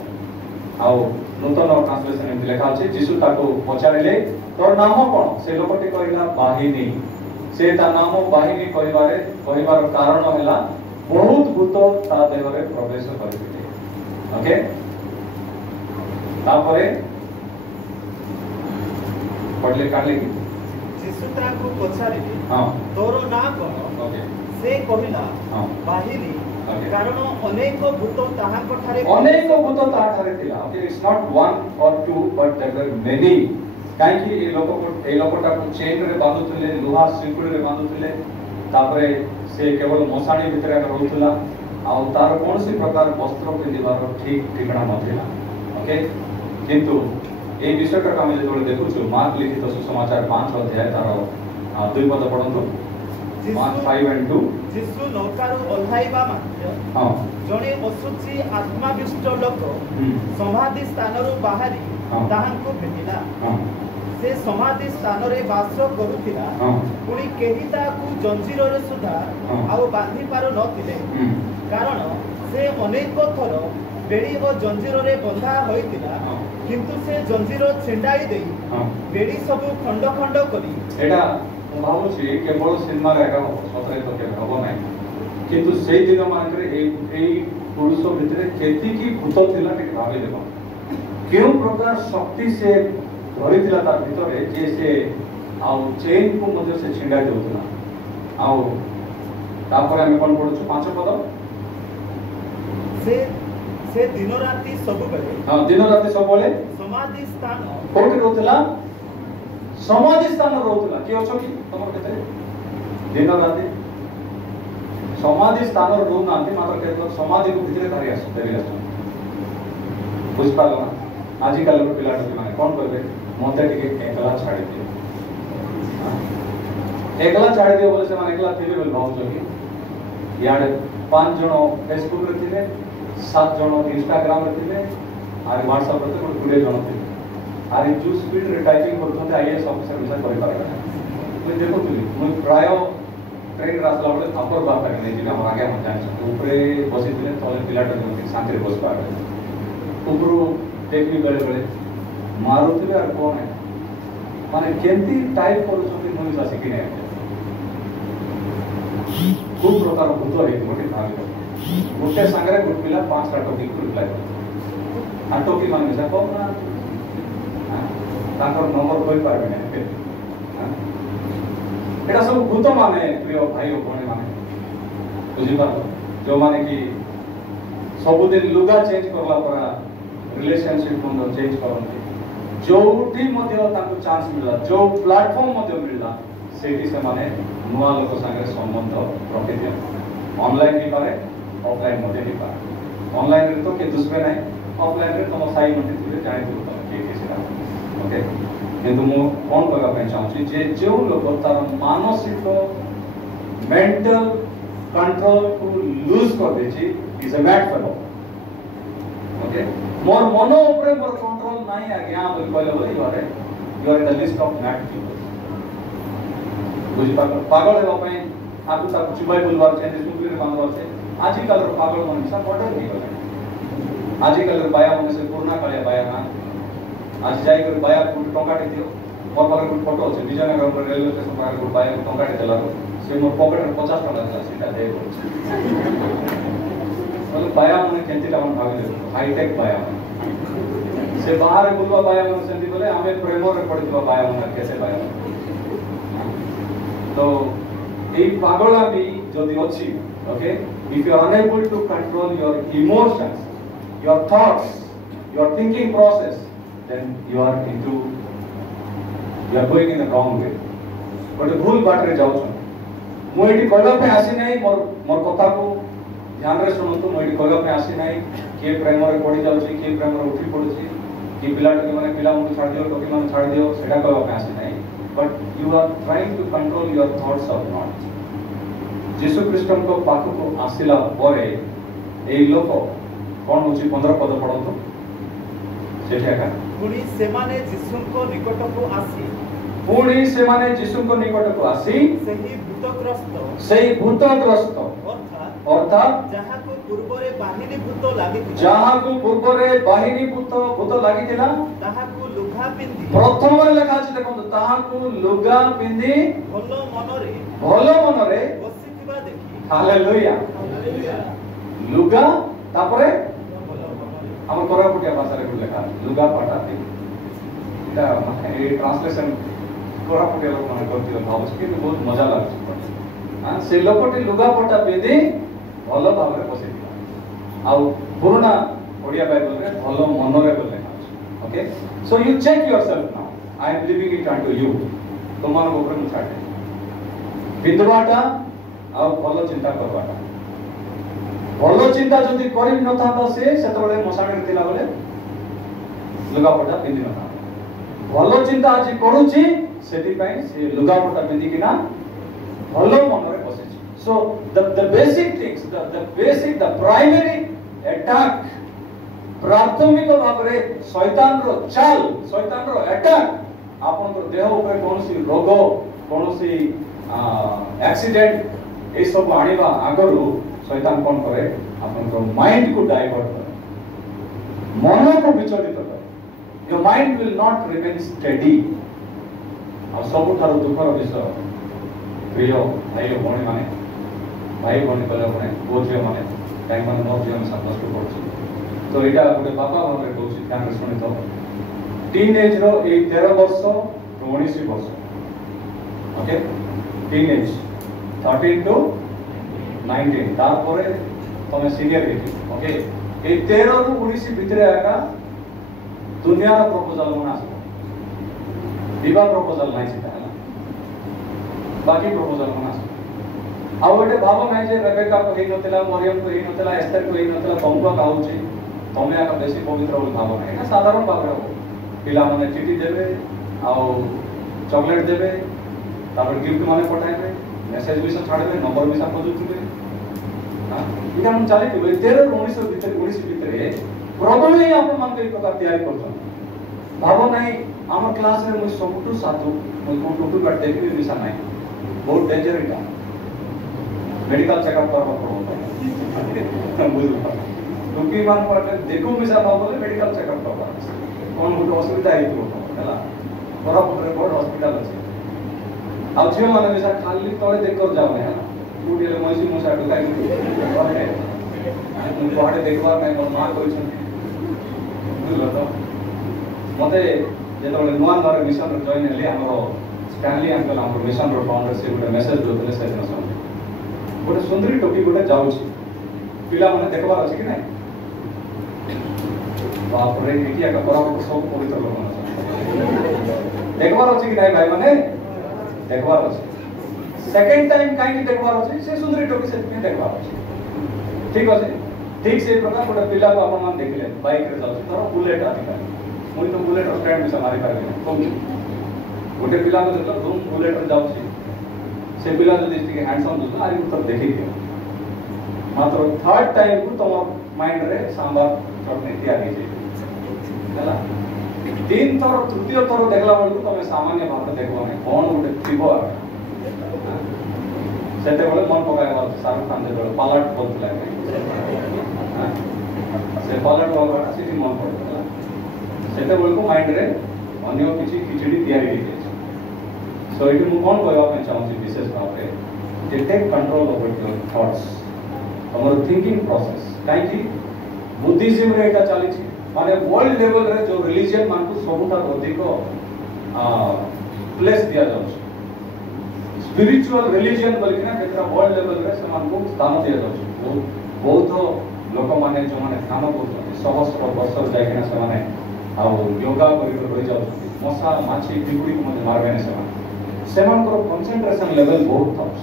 आउ नूतन ट्रांसलेशन में लिखा अछि यीशु ताको पचारिले तोर नाम कोन से लोकटी कहिला बाहिनी से ता नाम बाहिनी कहिबार कारण हैला बहुत भूत ता देह रे प्रवेश करथिले ओके तापरे पढ़ले काले की यीशु ताको पछारिले हां तोरो ना कोन ओके से कहिला हां बाहिरी ओके कारण अनेक भूत ताहा कठारे अनेक भूत ता ठारे थिला okay it's not one or two but there were many काहे कि ए लोकटा को चेन रे बांधुथिले लोहा सिंकुड़ी रे बांधुथिले तापरे से केवल मशाणी भितर रहउथला आ तार कोनसी प्रकार वस्त्र पिंधिबार ठीक ठिकाना नथिला ओके किंतु ए विषयटा हम जे देखु छु मार्क लिखित सुसमाचार 5 अध्याय तार 2 पद पढंतु मार्क 5 and 2 यीशु नौकारू ओल्हाइबा मात्र हां जणे असुची आत्मा विष्ट लोक समाधि स्थानरू बाहरी ताहांको भेटिला हां से समाधि स्थान रे वास करूथिला पुनी केही ताकू जंजीर रे सुधा आउ बांधी पारो नथिले कारण से अनेक थर बेड़ी और जंजीर रे बंधा होइतिला किंतु से जंजीर छिंडाई देई बेड़ी सब खंड खंड करी एटा भाबु छी केवल सिनेमा रे एका सतरे तो के हबो नै किंतु सेई दिन मानकरे एई पुरुष भितरे केति की भूत थिला के भाबे देखो केउ प्रकार शक्ति से धरी थिला तार भितरे जे से आउ चेन को मध्य से छिंडा देउतला आउ तापर हम कोन पढछु 5 पद से दिन राति सब बेले हां दिन राति सब बेले समाधि स्थान कोठी रहउतला समाधि स्थान रहउतला के अछो कि तमर केते दिन राति समाधि स्थान रहउ नांती मात्र केवल समाधि को भितरे धरि आसु देरी आसु बुझ पालो ना आजि काल पिला माने कोन करबे मते टिके एकला छाड़ी दियो एकला छाड़ी दियो बोले से माने एकला थिबे बोल भाउ कि याडे 5 जण फेसबुक रे थिले 7 जण इंस्टाग्राम रे थिले आर व्हाट्सएप रे कोन 20 जण थिले आर जो स्पीड रे टाइपिंग करथते आईएएस ऑफिसर विचार करि पारे मैं देखुतली मैं प्राय ट्रेन रास्ता बोले अपर बात तक नहीं जिला हम आगे हम जान ऊपरे बसी थिले तले पिलाटा जण शांति रे बस पारे ऊपरो देखि गले गले मारुथिले आर कोन है माने केंती टाइप करू छथि मनुष्य सिखि नै खूब प्रकार भूत है गोटे भाग गोटे संगरे गुट पिला 5 टा टॉपिक को रिप्लाई कर आ टॉपिक माने से को ना ताकर नंबर कोई पारबे नै एटा सब भूत माने प्रिय भाई ओ कोने माने बुझि पार जो माने कि सब दिन लुगा चेंज करला परा रिलेशनशिप में चेंज करते जोठी मध्य ताको चांस मिला जो प्लेटफॉर्म मध्य मिला सेठी से माने नुवा लोक संगे संबंध रखि दिया ऑनलाइन भी पारे ऑफलाइन मध्य भी पारे ऑनलाइन रे तो के दुसबे नै ऑफलाइन रे तुम साई मते थिले जानि दो तुम के केसेरा ओके किंतु मो कोन करबा पे चाहूची जे जो लोक तार मानसिक मेंटल कंट्रोल को लूज कर देची is a bad fellow okay मोर मन ऊपर मोर कंट्रोल नाही आज्ञा बोल कहले बोली घरे you are in the list of mad people. बुझी पागल है बापे आपको सब चुबाई बोलवार छे सुकुली रे बांधवार छे आजकल रो पागल मन सब मर्डर नहीं गले आजकल रो बाया मन से पुराना काले बाया ना आज जाई कर बाया को टंका दे दियो मोर पाखर को फोटो আছে विजयनगर रो रेलवे स्टेशन पाखर को बाया को टंका दे देला से मोर पॉकेट रे 50 टका था सीधा दे मतलब बाया मन केंती टाउन भागे हाई टेक बाया से बाहर बोलवा बाया मन सेंती बोले हमें प्रेम रे पड़ितवा बाया मन कैसे बाया तो এই পাগলামি যদি ଅଛି okay if you are unable to control your emotions your thoughts your thinking process then you are going in the wrong way but भूल बाटरे जाउ छ मु एटी कहबा पे आसी नाही मोर कथा को ध्यान रे सुनतो मु एटी कहबा पे आसी नाही के प्रेम रे पड़ी जाउ छी के प्रेम रे उठी पड़ुछी कि पिलाट के माने पिला मुंड छाड़ दियो टोकी माने छाड़ दियो सेटा कहबा पे आसी नाही but you are trying to control your thoughts or not जीशु ख्रीष्ट को पाख को आसिला परे एई लोक कोन होची 15 पद पढंतो सेठा का पुणी सेमाने जीशु को निकट को आसी पुणी सेमाने जीशु को निकट को आसी सेही भूतग्रस्त अर्थात जहा को पूर्वरे बाहिनी भूत लागिथिला जहा को पूर्वरे बाहिनी भूत लागिथिला ताहा को लुगा पिंदी प्रथम रे लेखा अछि देखो ताहा को लुगा पिंदी भलो मनरे बसिथिबा देखि हालेलुया लुगा तापरे हम कोरापुटिया भाषा रे लेखा लुगा पटाती एटा ए ट्रांसलेशन कोरापुटिया लोक माने करथिलो भाव कि बहुत मजा लागछ हां से लोकटी लुगा पटा पिंदी भलो भाव रे बसिथिला आ पुराना ओडिया बाइबल रे भलो मनरे बोले okay so you check yourself now I am leaving it unto you तुमान ऊपर मु छाटे विद्वाटा आ भलो चिंता करवाटा भलो चिंता जदी करि न था तो से सेतबेले मसाणी थिला बोले लुगापटा पिंदी न था भलो चिंता आज करूची सेति पई से लुगापटा पिंदी किना भलो मनरे बसे so the basic things the primary attack प्राथमिक भाव रे शैतान रो चाल शैतान रो अटैक आपन को देह ऊपर कोनसी रोग कोनसी एक्सीडेंट ए सब आनिबा आगरु शैतान कोन करे आपन को माइंड को डाइवर्ट करे मन को विचलित करे your mind will not remain steady आ सब थारो दुखर विषय प्रिय भाई भणी माने भाई भणी कले भणी बोझे माने काई माने नो जीवन साब्यस्त करछि तो एटा गोटे बापा भाव रे कहूची ध्यान रे सुनि तो टीनेज रो ए 13 वर्ष तो 19 वर्ष ओके टीनेज 13 टू 19 तार परे तमे सीनियर हेती ओके ए 13 रु 19 भितरे आका दुनिया रा प्रपोजल मन आसो विवाह प्रपोजल नाही छिता बाकी प्रपोजल मन आसो आ गोटे भाव नाही जे रेबेका को हेई नतला मरियम को हेई नतला एस्तर को हेई नतला तमको कहूची तमे आका बेसी पवित्र बोल भाव नाही ना साधारण भाव रे पिला माने चिठी देबे आ चॉकलेट देबे तापर गिफ्ट माने पठाइबे मेसेज भी सब छाड़बे नंबर भी सब खोजुथिबे हां इटा हम चाली के 13 19 भीतर 19 भीतर प्रभु ही आपन मान के प्रकार तैयारी करछन भाव नाही हमर क्लास रे मु सबटु साथु मु टोटू काट देखबे विसा नाही बहुत डेंजर इटा मेडिकल चेकअप करबा पड़ो बुझु दुखी मान पर देखो मिसा न बोले मेडिकल चेकअप करबा कोन गुट असुविधा हेतु हला कोरापुट रे बड़ हॉस्पिटल अछि आ जे माने मिसा खाली तळे देख कर जाव नै हला टूटीले मसी मुसा ढुकाई रहे मु पहाड़े देखबा नै मोर मां कहि छन बुझलो तो मते जेतबे नुआ नर मिशन रे जॉइन हेले हमरो स्टैनली अंकल हमरो मिशन रो फाउंडर से गुटे मेसेज दोतले से न गोटे सुंदरी टोपी गोटे जाउछि पिला माने देखबार अछि कि नै बाप रे एटिया का बराबर सब पवित्र लोग माने देखबार अछि कि नै भाई माने देखबार अछि सेकंड टाइम काई कि देखबार अछि से सुंदरी टोपी से देखबार अछि ठीक अछि ठीक से प्रकार गोटे पिला को अपन मान देखले बाइक रे जाउछि तोर बुलेट आबि मुई तो बुलेट स्टैंड में से मारी पारबे गोटे पिला को देखलो धूम बुलेट रे जाउछि से पिला जदी इसके हैंडसम दुसला आइ उत्तर देखि दियो मात्र थर्ड टाइम को तुम माइंड रे सांबार चटनी तैयार हे हला तीन थर तृतीय थर देखला बेलू तुम सामान्य भाव में देखो नहीं कौन गोटे थी से मन पकाया शाहरुख खान जो पालट बोलते से पालट बाबाटा से मन पड़ता से माइंड रे अन्य किसी खिचड़ी तैयारी सो ये मुझे कौन कहवाई चाहूँगी विशेष भाव में take control over your thoughts तुम थिंकिंग प्रोसेस कहीं बुद्धिज्म रे एटा चली माने वर्ल्ड लेवल रे जो रिलीजन मान को सबुठा अधिक प्लेस दिया जाउछ स्पिरिचुअल रिलीजन बोलकिना केतरा वर्ल्ड लेवल रे से मान को स्थान दिया जाउछ बौद्ध लोक माने जो माने ध्यान करछथि सहस्र वर्ष जायकिना से माने आ योगा करि रहि जाउछथि मसा माछी पिपुड़ी को माने मारबेने से मान को कंसंट्रेशन लेवल बहुत थाउछ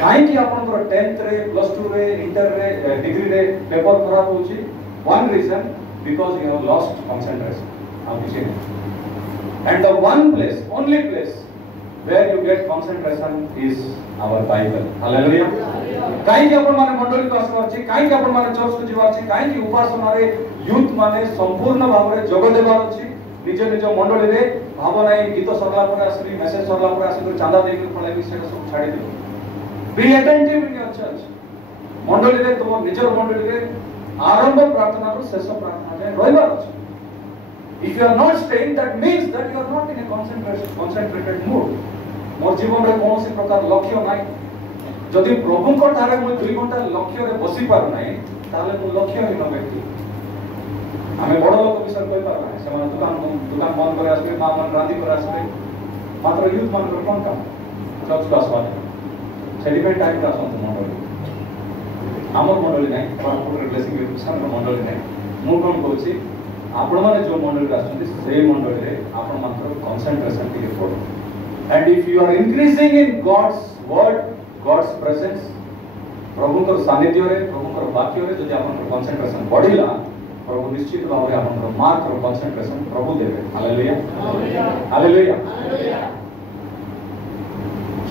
काहे कि आपन 10th रे प्लस 2 रे इंटर रे डिग्री रे पेपर खराब होची one reason because you have lost concentration and the one place only place where you get concentration is our Bible hallelujah काहे कि अपन माने मंडली को आसवा अछि काहे कि अपन माने चर्च को जीवा अछि काहे कि उपासना रे यूथ माने संपूर्ण भाव रे जग देबार अछि निज निज मंडली रे भाव नै गीत सरला पर आसी मेसेज सरला पर आसी चांदा देख पळे विषय सब छाडी दियो be attentive in your church मंडली रे तुम निजर मंडली रे आरंभ प्रार्थना रो शेष प्रार्थना में रहिबार अछि if you are not staying that means that you are not in a concentrated mood मोर जीवन रे कोनोसी प्रकार लक्ष्य नाही जदि प्रभु को थारे मु 2 घंटा लक्ष्य रे बसी पार नाही ताले मु लक्ष्य हि न व्यक्ति हमें बड़ लोक विषय कहि पार नाही से दुकान बंद करे आसबे मां मन रांदी करे आसबे मात्र यूथ मन रो कोन काम चर्च को आसबा सेलिब्रेट टाइम रा संत मंडली आमर मंडली नहीं पारपुर ब्लेसिंग विशाल मंडली नहीं मु कोन कहूची आपण माने जो मंडली आछथि से मंडली रे आपण मात्र कंसंट्रेशन के पड़ो and if you are increasing in God's word God's presence प्रभु को सानिध्य रे प्रभु को वाक्य रे जदि आपण कंसंट्रेशन बढ़िला प्रभु निश्चित भाव रे आपण मार्क और कंसंट्रेशन प्रभु देबे हालेलुया हालेलुया हालेलुया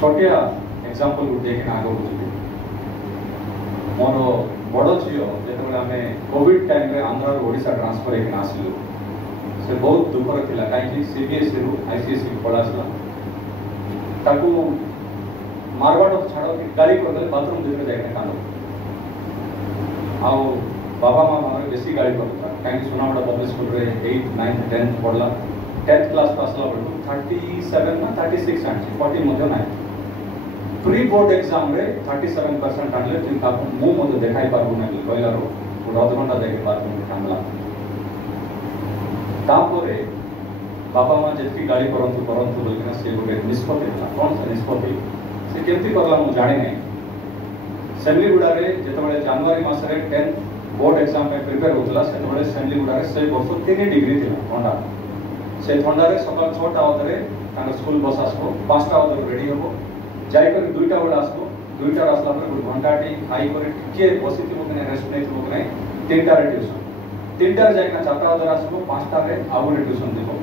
छोटिया एग्जांपल को देखना आगो बुझी मोर बड़ झील जो आम कोविड टाइम रे आंध्र ओडिशा ट्रांसफर होकर आसलु से बहुत दुखर थिला कहीं सीबीएसई रु आईसीएसई पढ़ासला ताकू मारवाड़ छाड़ कि गाड़ी करदे बाथरूम भीतर जाके कांद आउ बाबा माँ मारे बेसी गाड़ी करता कहीं सुनावड़ा पब्लिक स्कूल रे 8th 9th 10th पढ़ला 10th क्लास पास ला बडू 37 ना 36 आंची 40 मध्ये नाही प्री बोर्ड एग्जाम रे 37% आनले जिन का मु मते देखाई पारबो नाही कहला रो गोटा आध घंटा जाके बाथरूम कांदला तापरे बाबा माँ जेती गाड़ी करंतु बोलकिना से गोटे निष्पत्ति था कौन से निष्पत्ति से केमती करला मु जाने नहीं सेमलीगुड़ा रे जेतबेले जनवरी मास रे 10th बोर्ड एग्जाम में प्रिपेयर होतला सेतबेले सेमलीगुड़ा रे से वर्ष 3 डिग्री थिला ठंडा से ठंडा रे सकाळ 6टा बजे तांग स्कूल बस आसबो 5टा बजे रेडी होबो जाय कर 2टा बजे आसबो 2टा आसला पर गुड घंटाटी खाई करे टिके बसिथिबो कि रेस्ट नेथिबो कि नहीं 3टा रे ट्यूशन 3टा रे जायना 4टा बजे आसबो 5टा रे आउ रे ट्यूशन देबो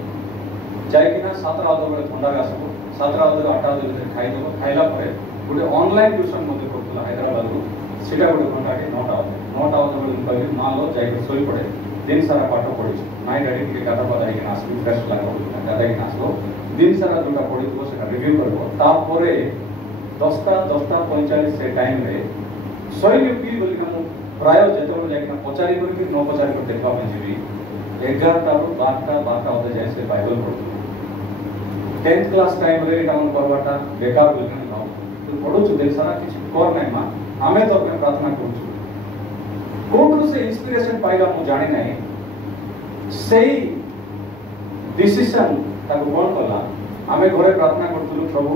जायकिना 7टा बजे ठंडा रे आसबो 7टा बजे 8टा बजे खाई देबो खाइला परे गोटे ऑनलाइन ट्यूशन मध्ये करतला हैदराबाद रो सेटा गोटे घंटाटी 9टा बजे कहली मान लो जाय सोई पड़े दिन सारा पाठ पढिछ माय डैडी के गाधा बजाई के आसबो फ्रेश लागो गाधा के आसबो दिन सारा दुटा पढिथबो सेटा रिव्यू करबो तापरे 10:45 से टाइम रे सोई पी बोली हम प्राय जेतबे जाय पचारी कर कि न पचारी कर देखबा में जीवी 11टा रो 12टा बजे जाय से बाइबल पढो 10th क्लास टाइम रे डाउन करवाटा बेकार बोलना न तो पढो छु देख सारा किछ कर नै मा हमें तो अपने प्रार्थना करू कोठू से इंस्पिरेशन पाइला मु जानि नै सेही डिसीजन ताको कोन कला हमें घरे प्रार्थना करथुलु प्रभु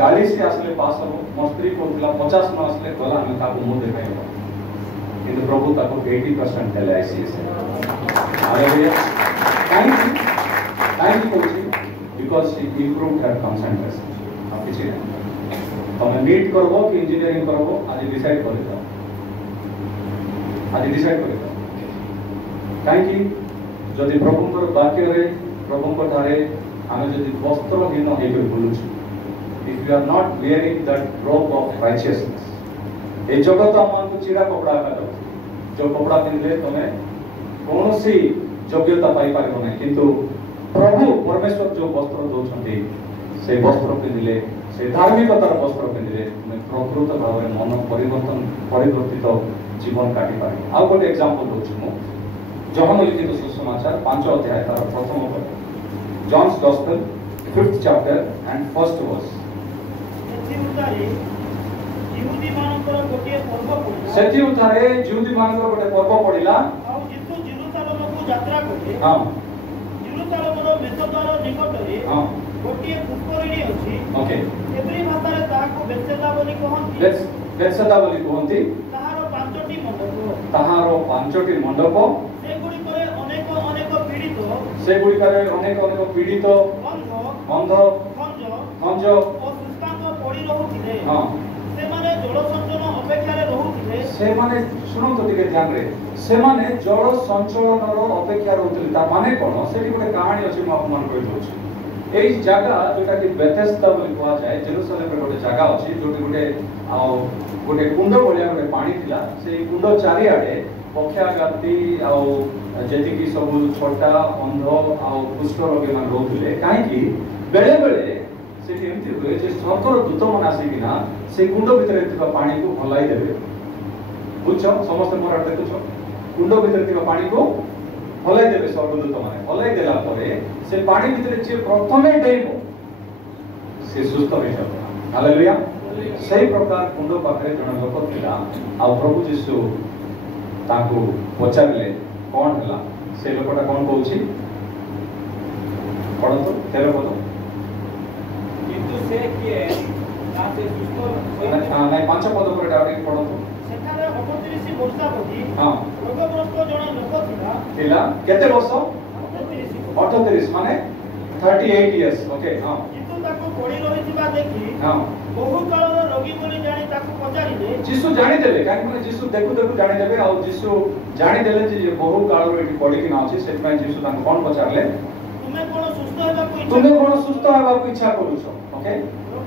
40 से आसले पास हो मस्त्री कोथला 50 न आसले गला हमें ताको मुंह देखाइबो किंतु प्रभु ताको 80% देले ICS hallelujah thank you because she improved her concentration आप किछि तमे नीट करबो कि इंजीनियरिंग करबो आज डिसाइड कर दो आज डिसाइड कर दो काहे कि जदि प्रभुଙ୍କର वाक्य रे प्रभुଙ୍କ ठारे ଆମେ ଯଦି ବସ୍ତ୍ରହୀନ ହେଇକି ବୁଲୁଛୁ if you are not wearing that robe of righteousness ए जगत हमको चिरा कपड़ा का दो जो कपड़ा पिनले तमे कोनोसी योग्यता पाई पारिबो नै किंतु प्रभु परमेश्वर जो वस्त्र दउछन्ती से वस्त्र पिंधिले से धार्मिकतार वस्त्र पिंधिले प्रकृत भाव में मन परिवर्तित जीवन काटी पारे। आउ गोटे एग्जांपल दउछु मु यूहन्ना लिखित सुसमाचार 5 अध्याय तार प्रथम पद John's gospel 5th chapter and 1st verse यहूदी मानकर गोटे पर्व पड़िला सेठी उतारे यहूदी मानकर गोटे पर्व पड़िला आ यीशु जेरूशलेम को यात्रा करले। हां जेरूशलेम रो मेषद्वार निकटरे हां गोटे पुष्करिणी अछि। ओके एब्री भाषारे ताहाको बेत्सेदा बोली कहंती। बेत्सेदा बोली कहंती। ताहारो पांचटी मंडप ताहारो पांचटी मंडप सेगुडी करे अनेक अनेक पीड़ित सेगुडी करे अनेक अनेक पीड़ित अंध मंज ओ सुस्तांग पड़ी रहुथिले। हां से माने जल संचलन अपेक्षा रे रहुथिले। से माने सुनो तो टिके ध्यान रे से माने जल संचलन रो अपेक्षा रहुथिले ता माने कोन सेठी गोटे कहानी अछि म आपन कहि दोछि। एई जगह जोटा कि बेथेस्दा बोली कहवा जाय जेरूशलेम रे गोटे जगह अछि जोटी गोटे गोटे कुंड भलिया गोटे पानी थिला से कुंड चारि आडे पक्षाघाती आउ जेति कि सब छोटा अंध आउ कुष्ठ रोगी मान रहउथिले काहे कि बेले बेले सेठी एमति होय जे स्वर्गर दूत मन आसीकिना से कुंड भितरे थिबा पानी को भलाई देबे। बुझछो समस्त मोर देखुछो कुंड भितरे थिबा पानी को भलाई देबे स्वर्गदूत माने भलाई देला परे से पानी भितरे जे प्रथमे डेइबो से सुस्थ होई जाबो। हालेलुया। सही प्रकार कुंड पाखरे जण लोक थिला आ प्रभु यीशु ताको पचारले कोन हला से लोकटा कोन कहउछि पढो तो 13 पद किंतु से किए ना से सुस्थ होई नहीं 5 पद पर डायरेक्ट पढो तो सेठारे 38 वर्ष पति हां रोगग्रस्त जण लोक थिला केते वर्ष 38 माने 38 इयर्स। ओके हां किंतु ताको पड़ी रहितबा देखि हां बहु काल रोगी बोली जानि ताको पचारिले। जीसु जानि देले काहे माने जीसु देखु देखु जानि देबे आ जीसु जानि देले जे बहु काल रो एठी पड़ी कि ना अछि सेट में जीसु ताको कोन पचारले तुमे कोन सुस्थ हेबा को इच्छा तुमे कोन सुस्थ हेबा को इच्छा करूछो। ओके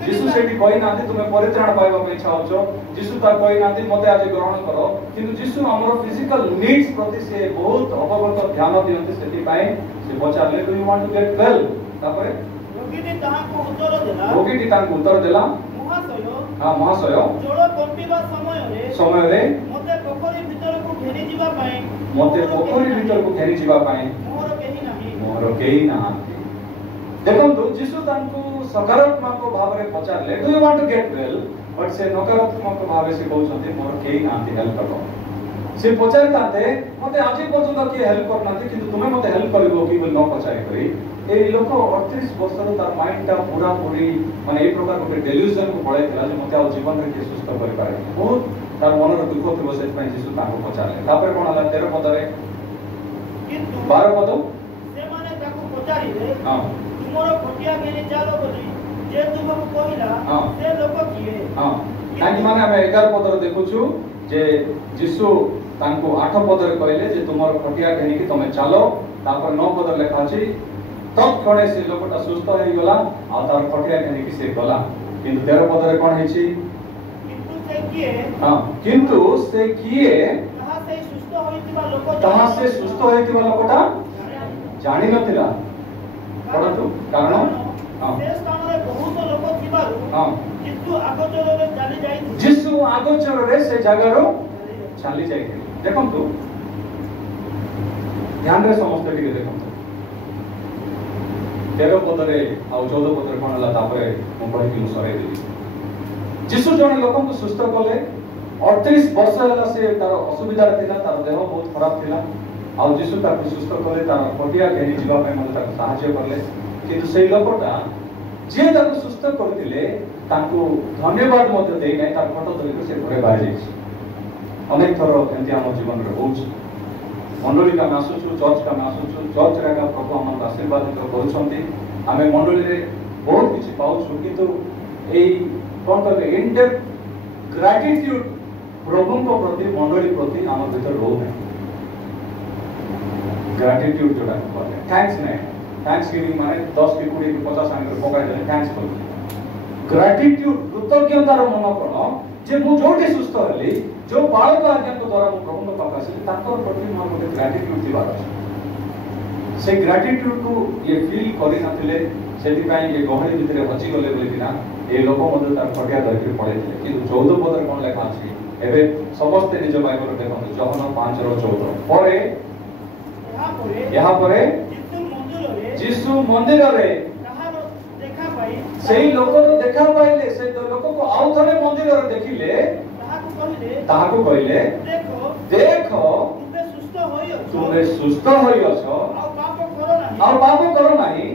जीसु सेठी कहि नाथि तुमे परित्राण पाइबा को इच्छा होछो जीसु ता कहि नाथि मते आज ग्रहण करो किंतु जीसु हमर फिजिकल नीड्स प्रति से बहुत अवगत ध्यान दियंते सेठी पाए से पचारले do you want to get well तापरे रोगी ताहाको उत्तर देला रोगी ताको उत्तर देला महाशय हां महाशय जल कंपिबा समय रे मते पोखरी भीतर को घेरी जीवा पाए मते पोखरी भीतर को घेरी जीवा पाए मोर केही नाही। देखंतु जीसु तांको सकारात्मक भाव रे पचारले do you want to get well but से नकारात्मक भाव से कहउछन्ते मोर केही नाही हेल्प करो। से पचारि ताते मते आजि पर्यंत के हेल्प करनाते किंतु तुमे मते हेल्प करबो कि बोल न पचारि करी ए लोक 38 वर्ष रो तार माइंड ता पूरा पूरी माने ए प्रकार गोटे डेल्यूजन को पळाइ थिला जे मते आ जीवन रे के सुस्त करि पारे बहुत तार मन रो दुख थिबो सेत पय जीसु ताको पचारले तापर कोन हला 13 पद रे किंतु 12 पद से माने ताको पचारिले हां तुमरो खटिया गेली जालो बोली जे तुमको कहिला से लोक किए। हां काहे माने हम 11 पद रे देखुछु जे जीसु तांको 8 पद रे कहले जे तुमरो खटिया घेनी कि तमे चलो तापर 9 पद लिखा अछि तत्क्षणे से लोकटा सुस्थ होई गला आ तार खटिया घेनी कि से गला किंतु 13 पद रे कोन हेछि किंतु से किए हां किंतु से किए ताहा से सुस्थ होइतिबा लोकटा जानि नथिला परंतु कारण हां से स्थान रे बहुत लोक थिबारु हां किंतु आगोचर रे चली जाई जीसु आगोचर रे से जगह रो चली जाई देखंतु ध्यान रे समस्त टिके देखंतु 13 पद रे आ 14 पद रे कोन हला तापरे मो पढि कि सरे देली जीसु जने लोकन को सुस्थ कले 38 वर्ष हला से तार असुविधा थिला तार देह बहुत खराब थिला आ जीसु ताको सुस्थ कले तार खटिया घेरी जीवा पे मते ताको सहायता करले किंतु सेई लोकटा जे ताको सुस्थ करथिले ताको धन्यवाद मते देई नै तार फोटो धरि से घरे बाहर जाई अनेक थर एंती हम जीवन रे होछ मंडली का आसुछु चर्च का आसुछु चर्च रे का प्रभु हमन आशीर्वाद करूछंती आमे मंडली रे बहुत किछि पाउछु किंतु एई कोन कहबे इन डेप्थ ग्रेटिट्यूड प्रभु को प्रति मंडली प्रति हम भीतर रो नै ग्रेटिट्यूड जोड़ा कहले थैंक्स नै थैंक्स गिविंग माने 10 की 20 की 50 आंगर पकाय देले थैंक्स बोल ग्रेटिट्यूड कृतज्ञतार मन कोन जे मु जोटे सुस्थ हली जो बालक आज्ञा को द्वारा मु प्रभु को पास ताकर प्रति मोर गोटे ग्रेटिट्यूड दिबार से ग्रेटिट्यूड को ये फील करि नथिले सेति पई ये गहरी भितरे हची गले बोली ना ए लोक मधे तार खटिया धरि पड़े थे कि 14 पदर कोन लेखा अछि एबे समस्त निज बाइबल देखो जहन 5:14 परे यहाँ परे जीसु मंदिर रे सेही लोक देखा पाइले से लोक को आउ थरे मंदिर रे देखिले ताहा को कहले देखो तुमे सुस्थ होई अछो आ पाप करो नाही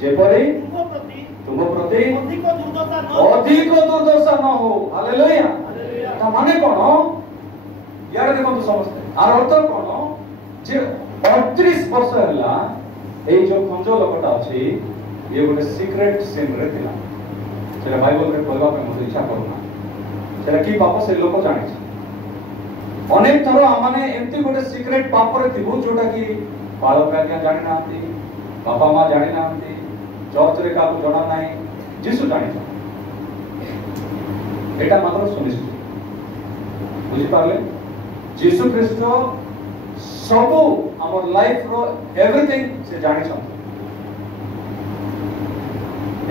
जेपरि तुम प्रति अधिक दुर्दशा न हो हालेलुया ता माने कोन यार देखो तो समझते आर अर्थ कोन जे 38 वर्ष हला ए जो खंजो लोकटा अछि ये गोटे सीक्रेट सिन रे थिला सेटा बाइबल रे पढवा पे मते इच्छा करूना सेटा की पाप से लोक जानि छै अनेक थरो आमाने एम्ति गोटे सीक्रेट पाप रे थिबो जोटा की बालक आज्ञा जानि नांती बापा मां जानि नांती चर्च रे का जणा नाही जीसु जानि एटा मात्र सुनिश्चित बुझी पारले जीसु ख्रीस्ट सब हमर लाइफ रो एवरीथिंग से जानि छन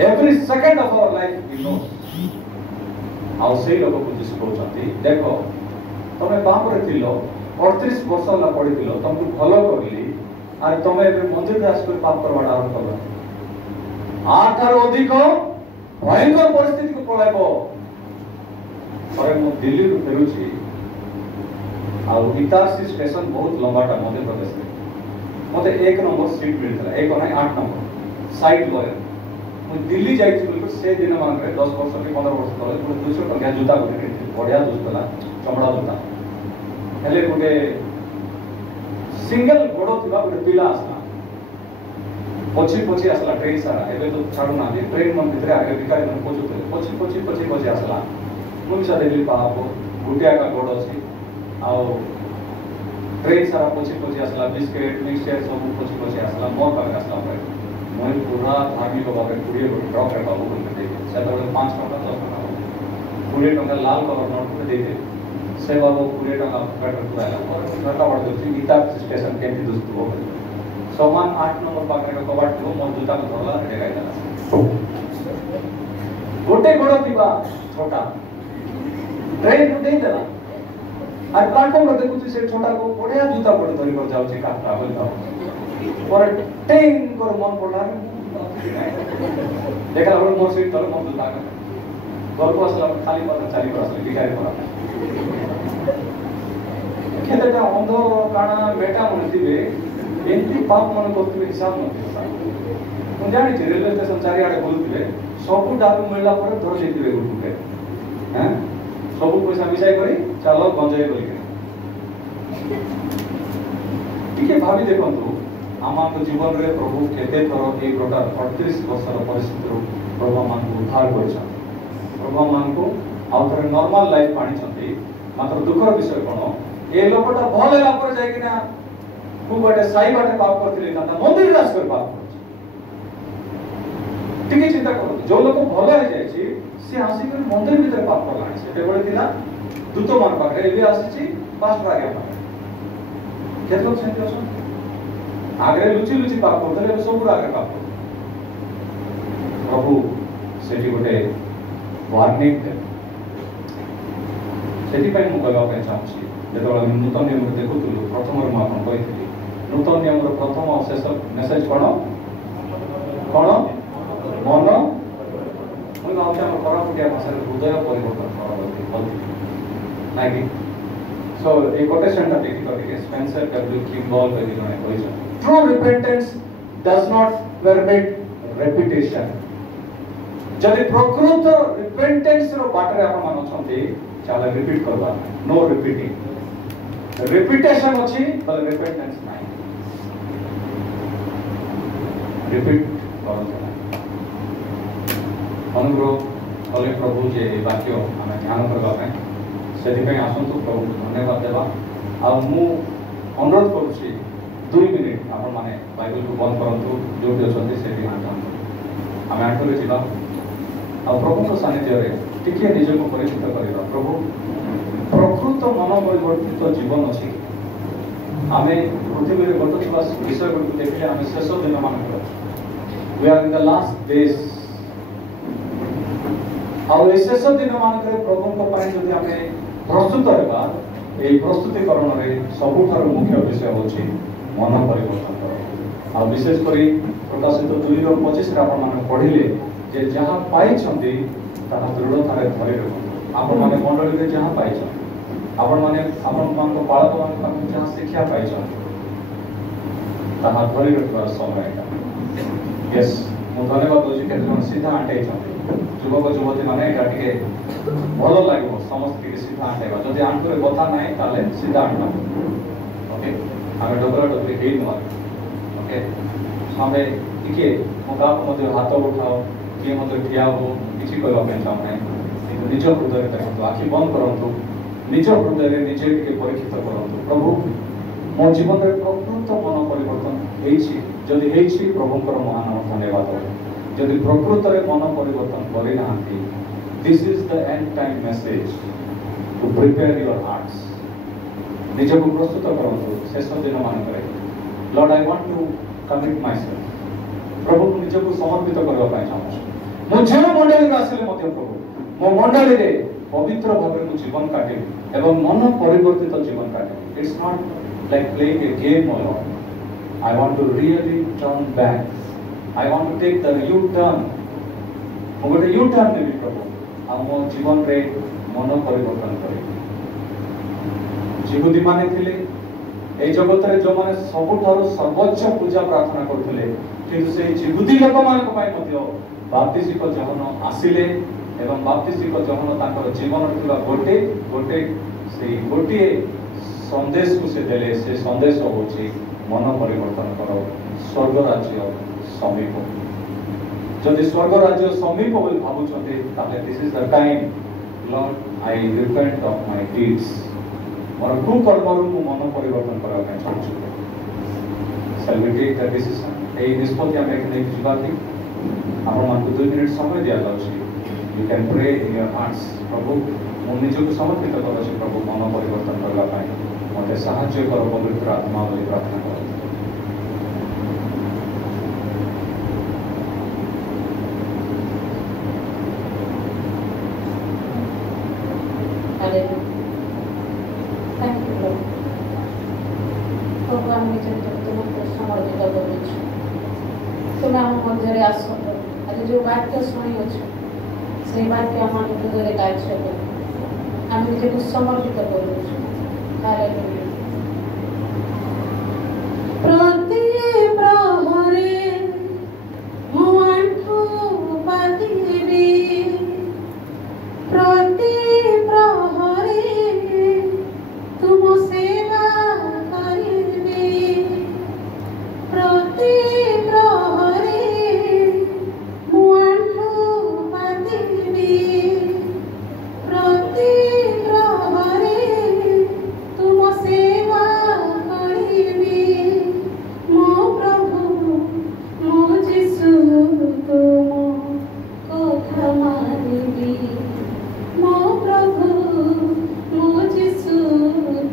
every second of our life we know आउ से लोग को जीसु कहउछंती देखो तमे पाप रे थिलो 38 वर्ष ला पडिथिलो तुमको भलो करली आर तमे एबे मंदिर रे आस कर पाप करबा आरंभ करला आठार अधिक भयंकर परिस्थिति को पळाइबो पर मु दिल्ली रो फेरुची आउ इटारसी स्टेशन बहुत लंबाटा मध्य प्रदेश रे मते 1 नंबर सीट मिलतला 1 नहीं 8 नंबर साइड लरे मु दिल्ली जाइछि बिल्कुल से दिन मान रे 10 वर्ष के 15 वर्ष तले मु 200 टका जूता गोटे बढ़िया जुतला चमड़ा जूता हेले गोटे सिंगल गोडो थिबा गोटे पिला आसला पछी आसला ट्रेन सारा एबे तो छाडू ना ट्रेन मन भितरे आगे भिकारी मन पछी पछी आसला मु बिसा देखली पाप गुटिया का गोडो अछि आउ ट्रेन सारा पछी आसला बिस्किट मिक्सचर सब पछी आसला मोर पाके आसला मैं पूरा धार्मिक भाव 20 ट्रक रे बाबू बोल के से 5 टका 10 टका 20 टका लाल कलर नोट पे दे से बाबू 20 टका पेट्रोल पुराला और घरटा बढ़ दो गीता स्टेशन के दोस्त हो सामान 8 नंबर पाके का कबाट को मोर जूता को धरला रे गाइला गोटे गोड़ थिबा छोटा ट्रेन को दे देला आ प्लेटफॉर्म रे देखु से छोटा को बढ़िया जूता पड़ धरि कर जाउ छै काटा बोल जाउ और टेंग कर मन पड़ला देखला और मोर सीट तले मन जूता का घर को असला खाली पर चाली पर असला भिखारी पर केतेटा अंधो काना बेटा मन थिबे एंती पाप मन करथिबे हिसाब न मु जानि छी रेलवे स्टेशन चारि आडे बोलथिबे सब दारू मिलला पर धर लेथिबे गुटे हैं सब पैसा मिसाई करी चलो गंजाई बोल के टिके भाबी देखंतु आमाक जीवन रे प्रभु केते थर ए प्रकार 38 वर्षर परिस्थिति प्रभु मान को उद्धार करछन प्रभु मान को आउथरे नॉर्मल लाइफ पानी छथि मात्र दुखर विषय कोन ए लोकटा भल होला पर जाय किना खूब बटे साई बाटे पाप करथिले ता मंदिर रास कर पाप टिके चिंता करो जो लोक भल हो जाय छी से आसी कर मंदिर भीतर पाप करलानी से बेबळे थिला दूत मान पाखरे एबे आसी छी पास्ट आगे पाखरे केते लोक सेंति अछन आगे लुची पाप करथले सब आगे पाप प्रभु सेठी गोटे वार्निंग सेठी पय मु कहबा पे चाहूछी जेतोला नूतन नियम देखुतलु प्रथम रे म आपन कहितली नूतन नियम रो प्रथम और शेष मेसेज कोन मन मु गाउता हम कोरापुटिया भाषा रे हृदय परिवर्तन करबोती नाकि सो ए कोटेशन ता देखि करके स्पेंसर डब्ल्यू किम्बल पे दिने कहिसन True repentance does not permit repetition. जदि प्रकृत repentance रो बाटरे आपण मान छथि चाला रिपीट करबा नो रिपीटिंग रिपीटेशन अछि बल repentance नाही रिपीट करन अनुग्रह कले प्रभु जे वाक्य हम ध्यान करबा पे सेति पे आसंतु प्रभु धन्यवाद देबा आ मु अनुरोध करूछी 2 मिनिट आपण माने बाइबल को बंद करंतु जो भी अछंती से भी आंतन हम आठरे जिबा आ प्रभु को सानिध्य रे टिके निज को परिचित करबा प्रभु प्रकृत मन परिवर्तित जीवन अछि आमे पृथ्वी रे घटुवा विषय गुडी देखिले आमे शेष दिन मानकर we are in the last days आ शेष दिन मानकर प्रभु को पाई जदि आमे प्रस्तुत हेबा ए प्रस्तुतिकरण रे सबुठार मुख्य विषय होछि मन परिवर्तन कर आ विशेष करी प्रकाशित 2:25 रे आपण माने पढिले जे जहां पाई छथि ताहा दृढ़ता रे धरि रखो आपण माने मंडली रे जहां पाई छथि आपण माने आपण मान बालक मान जहां शिक्षा पाई छथि ताहा धरि रखवा समय का यस मु धन्यवाद दोजी के जन सीधा आटे छथि युवक युवती माने एटा टिके भलो लागो समस्त के सीधा आटेबा जदि आंकुरे बता नाही ताले सीधा आटना ओके आमे डबरा डबरी हेइ न ओके हमें टिके मुकाप मध्ये हाथ उठाओ कि मध्ये ठिया हो किछि कहबा पे चाहने किंतु निज हृदय देखो आखि बंद करंतु निज हृदय रे निजे टिके परीक्षित करंतु प्रभु मो जीवन रे प्रकृत मन परिवर्तन हेछि जदि हेछि प्रभुकर महान धन्यवाद जदि प्रकृत रे मन परिवर्तन करि नांती this is the end time message to prepare your hearts निज को प्रस्तुत करंतु शेष दिन मान करे Lord I want to commit myself प्रभु को निज को समर्पित करबा पाए चाहू मो जे मंडली रे आसिले मते प्रभु मो मंडली रे पवित्र भाबे मु जीवन काटे एवं मन परिवर्तित जीवन काटे it's not like playing a game O Lord I want to really turn back I want to take the U turn मो गोटे यू टर्न देबी प्रभु आ मो जीवन रे मन परिवर्तन करे जीवदी माने थिले ए जगत रे जो माने सबुठारो सर्वोच्च पूजा प्रार्थना करथिले किंतु से जीवदी लोक मान को पाई मध्य बाप्तिस्मिक जहन आसिले एवं बाप्तिस्मिक जहन ताकर जीवन थिबा गोटे गोटे सेही गोटे संदेश को से देले से संदेश होछि मन परिवर्तन करो स्वर्ग राज्य समीप जदि स्वर्ग राज्य समीप बोली भाबु छते ताले this is the time Lord I repent of my deeds और कु कर्मरु मन परिवर्तन करा के चाहछु shall we take the decision ए निष्पत्ति हम एक नहीं जीवा थी आपण मान 2 मिनिट समय दिया जाउछि you can pray in your hearts प्रभु मो निज को समर्पित करछि प्रभु मन परिवर्तन करला पाए मते सहाय्य करो पवित्र आत्मा बोली प्रार्थना करो जो वाक्य शुणी अच्छे से वाक्य आम हृदय कार्य आम निजे समर्पित कर प्रति प्रहरे मो आंठु पातिबी प्रति प्रहरे तुम सेवा करिबी प्रति प्रहरे मो आंठु पातिबी प्रति प्रहरे तुम सेवा करिबी मो प्रभु मो यीशु तुम कथा मानिबी मो प्रभु मो यीशु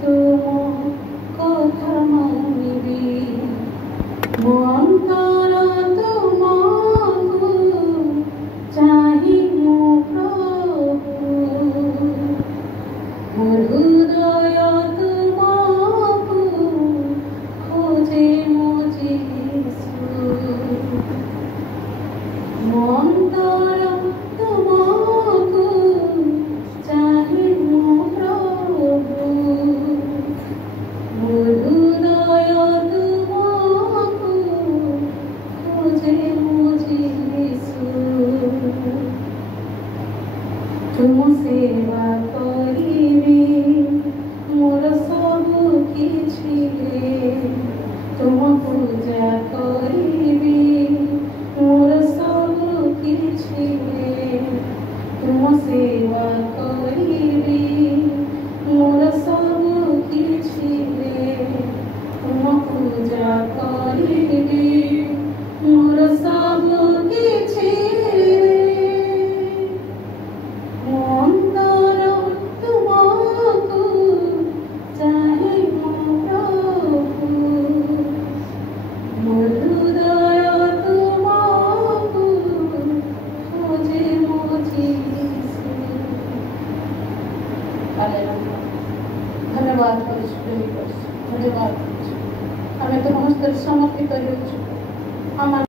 तुम कथा मानिबी मो अंतर तुमको चाहि मो प्रभु मो हृदय तुमको खोजे मो यीशु मो अंतर तुमको चाहि मो प्रभु मो हृदय तुमको खोजे मो यीशु तुम सेवा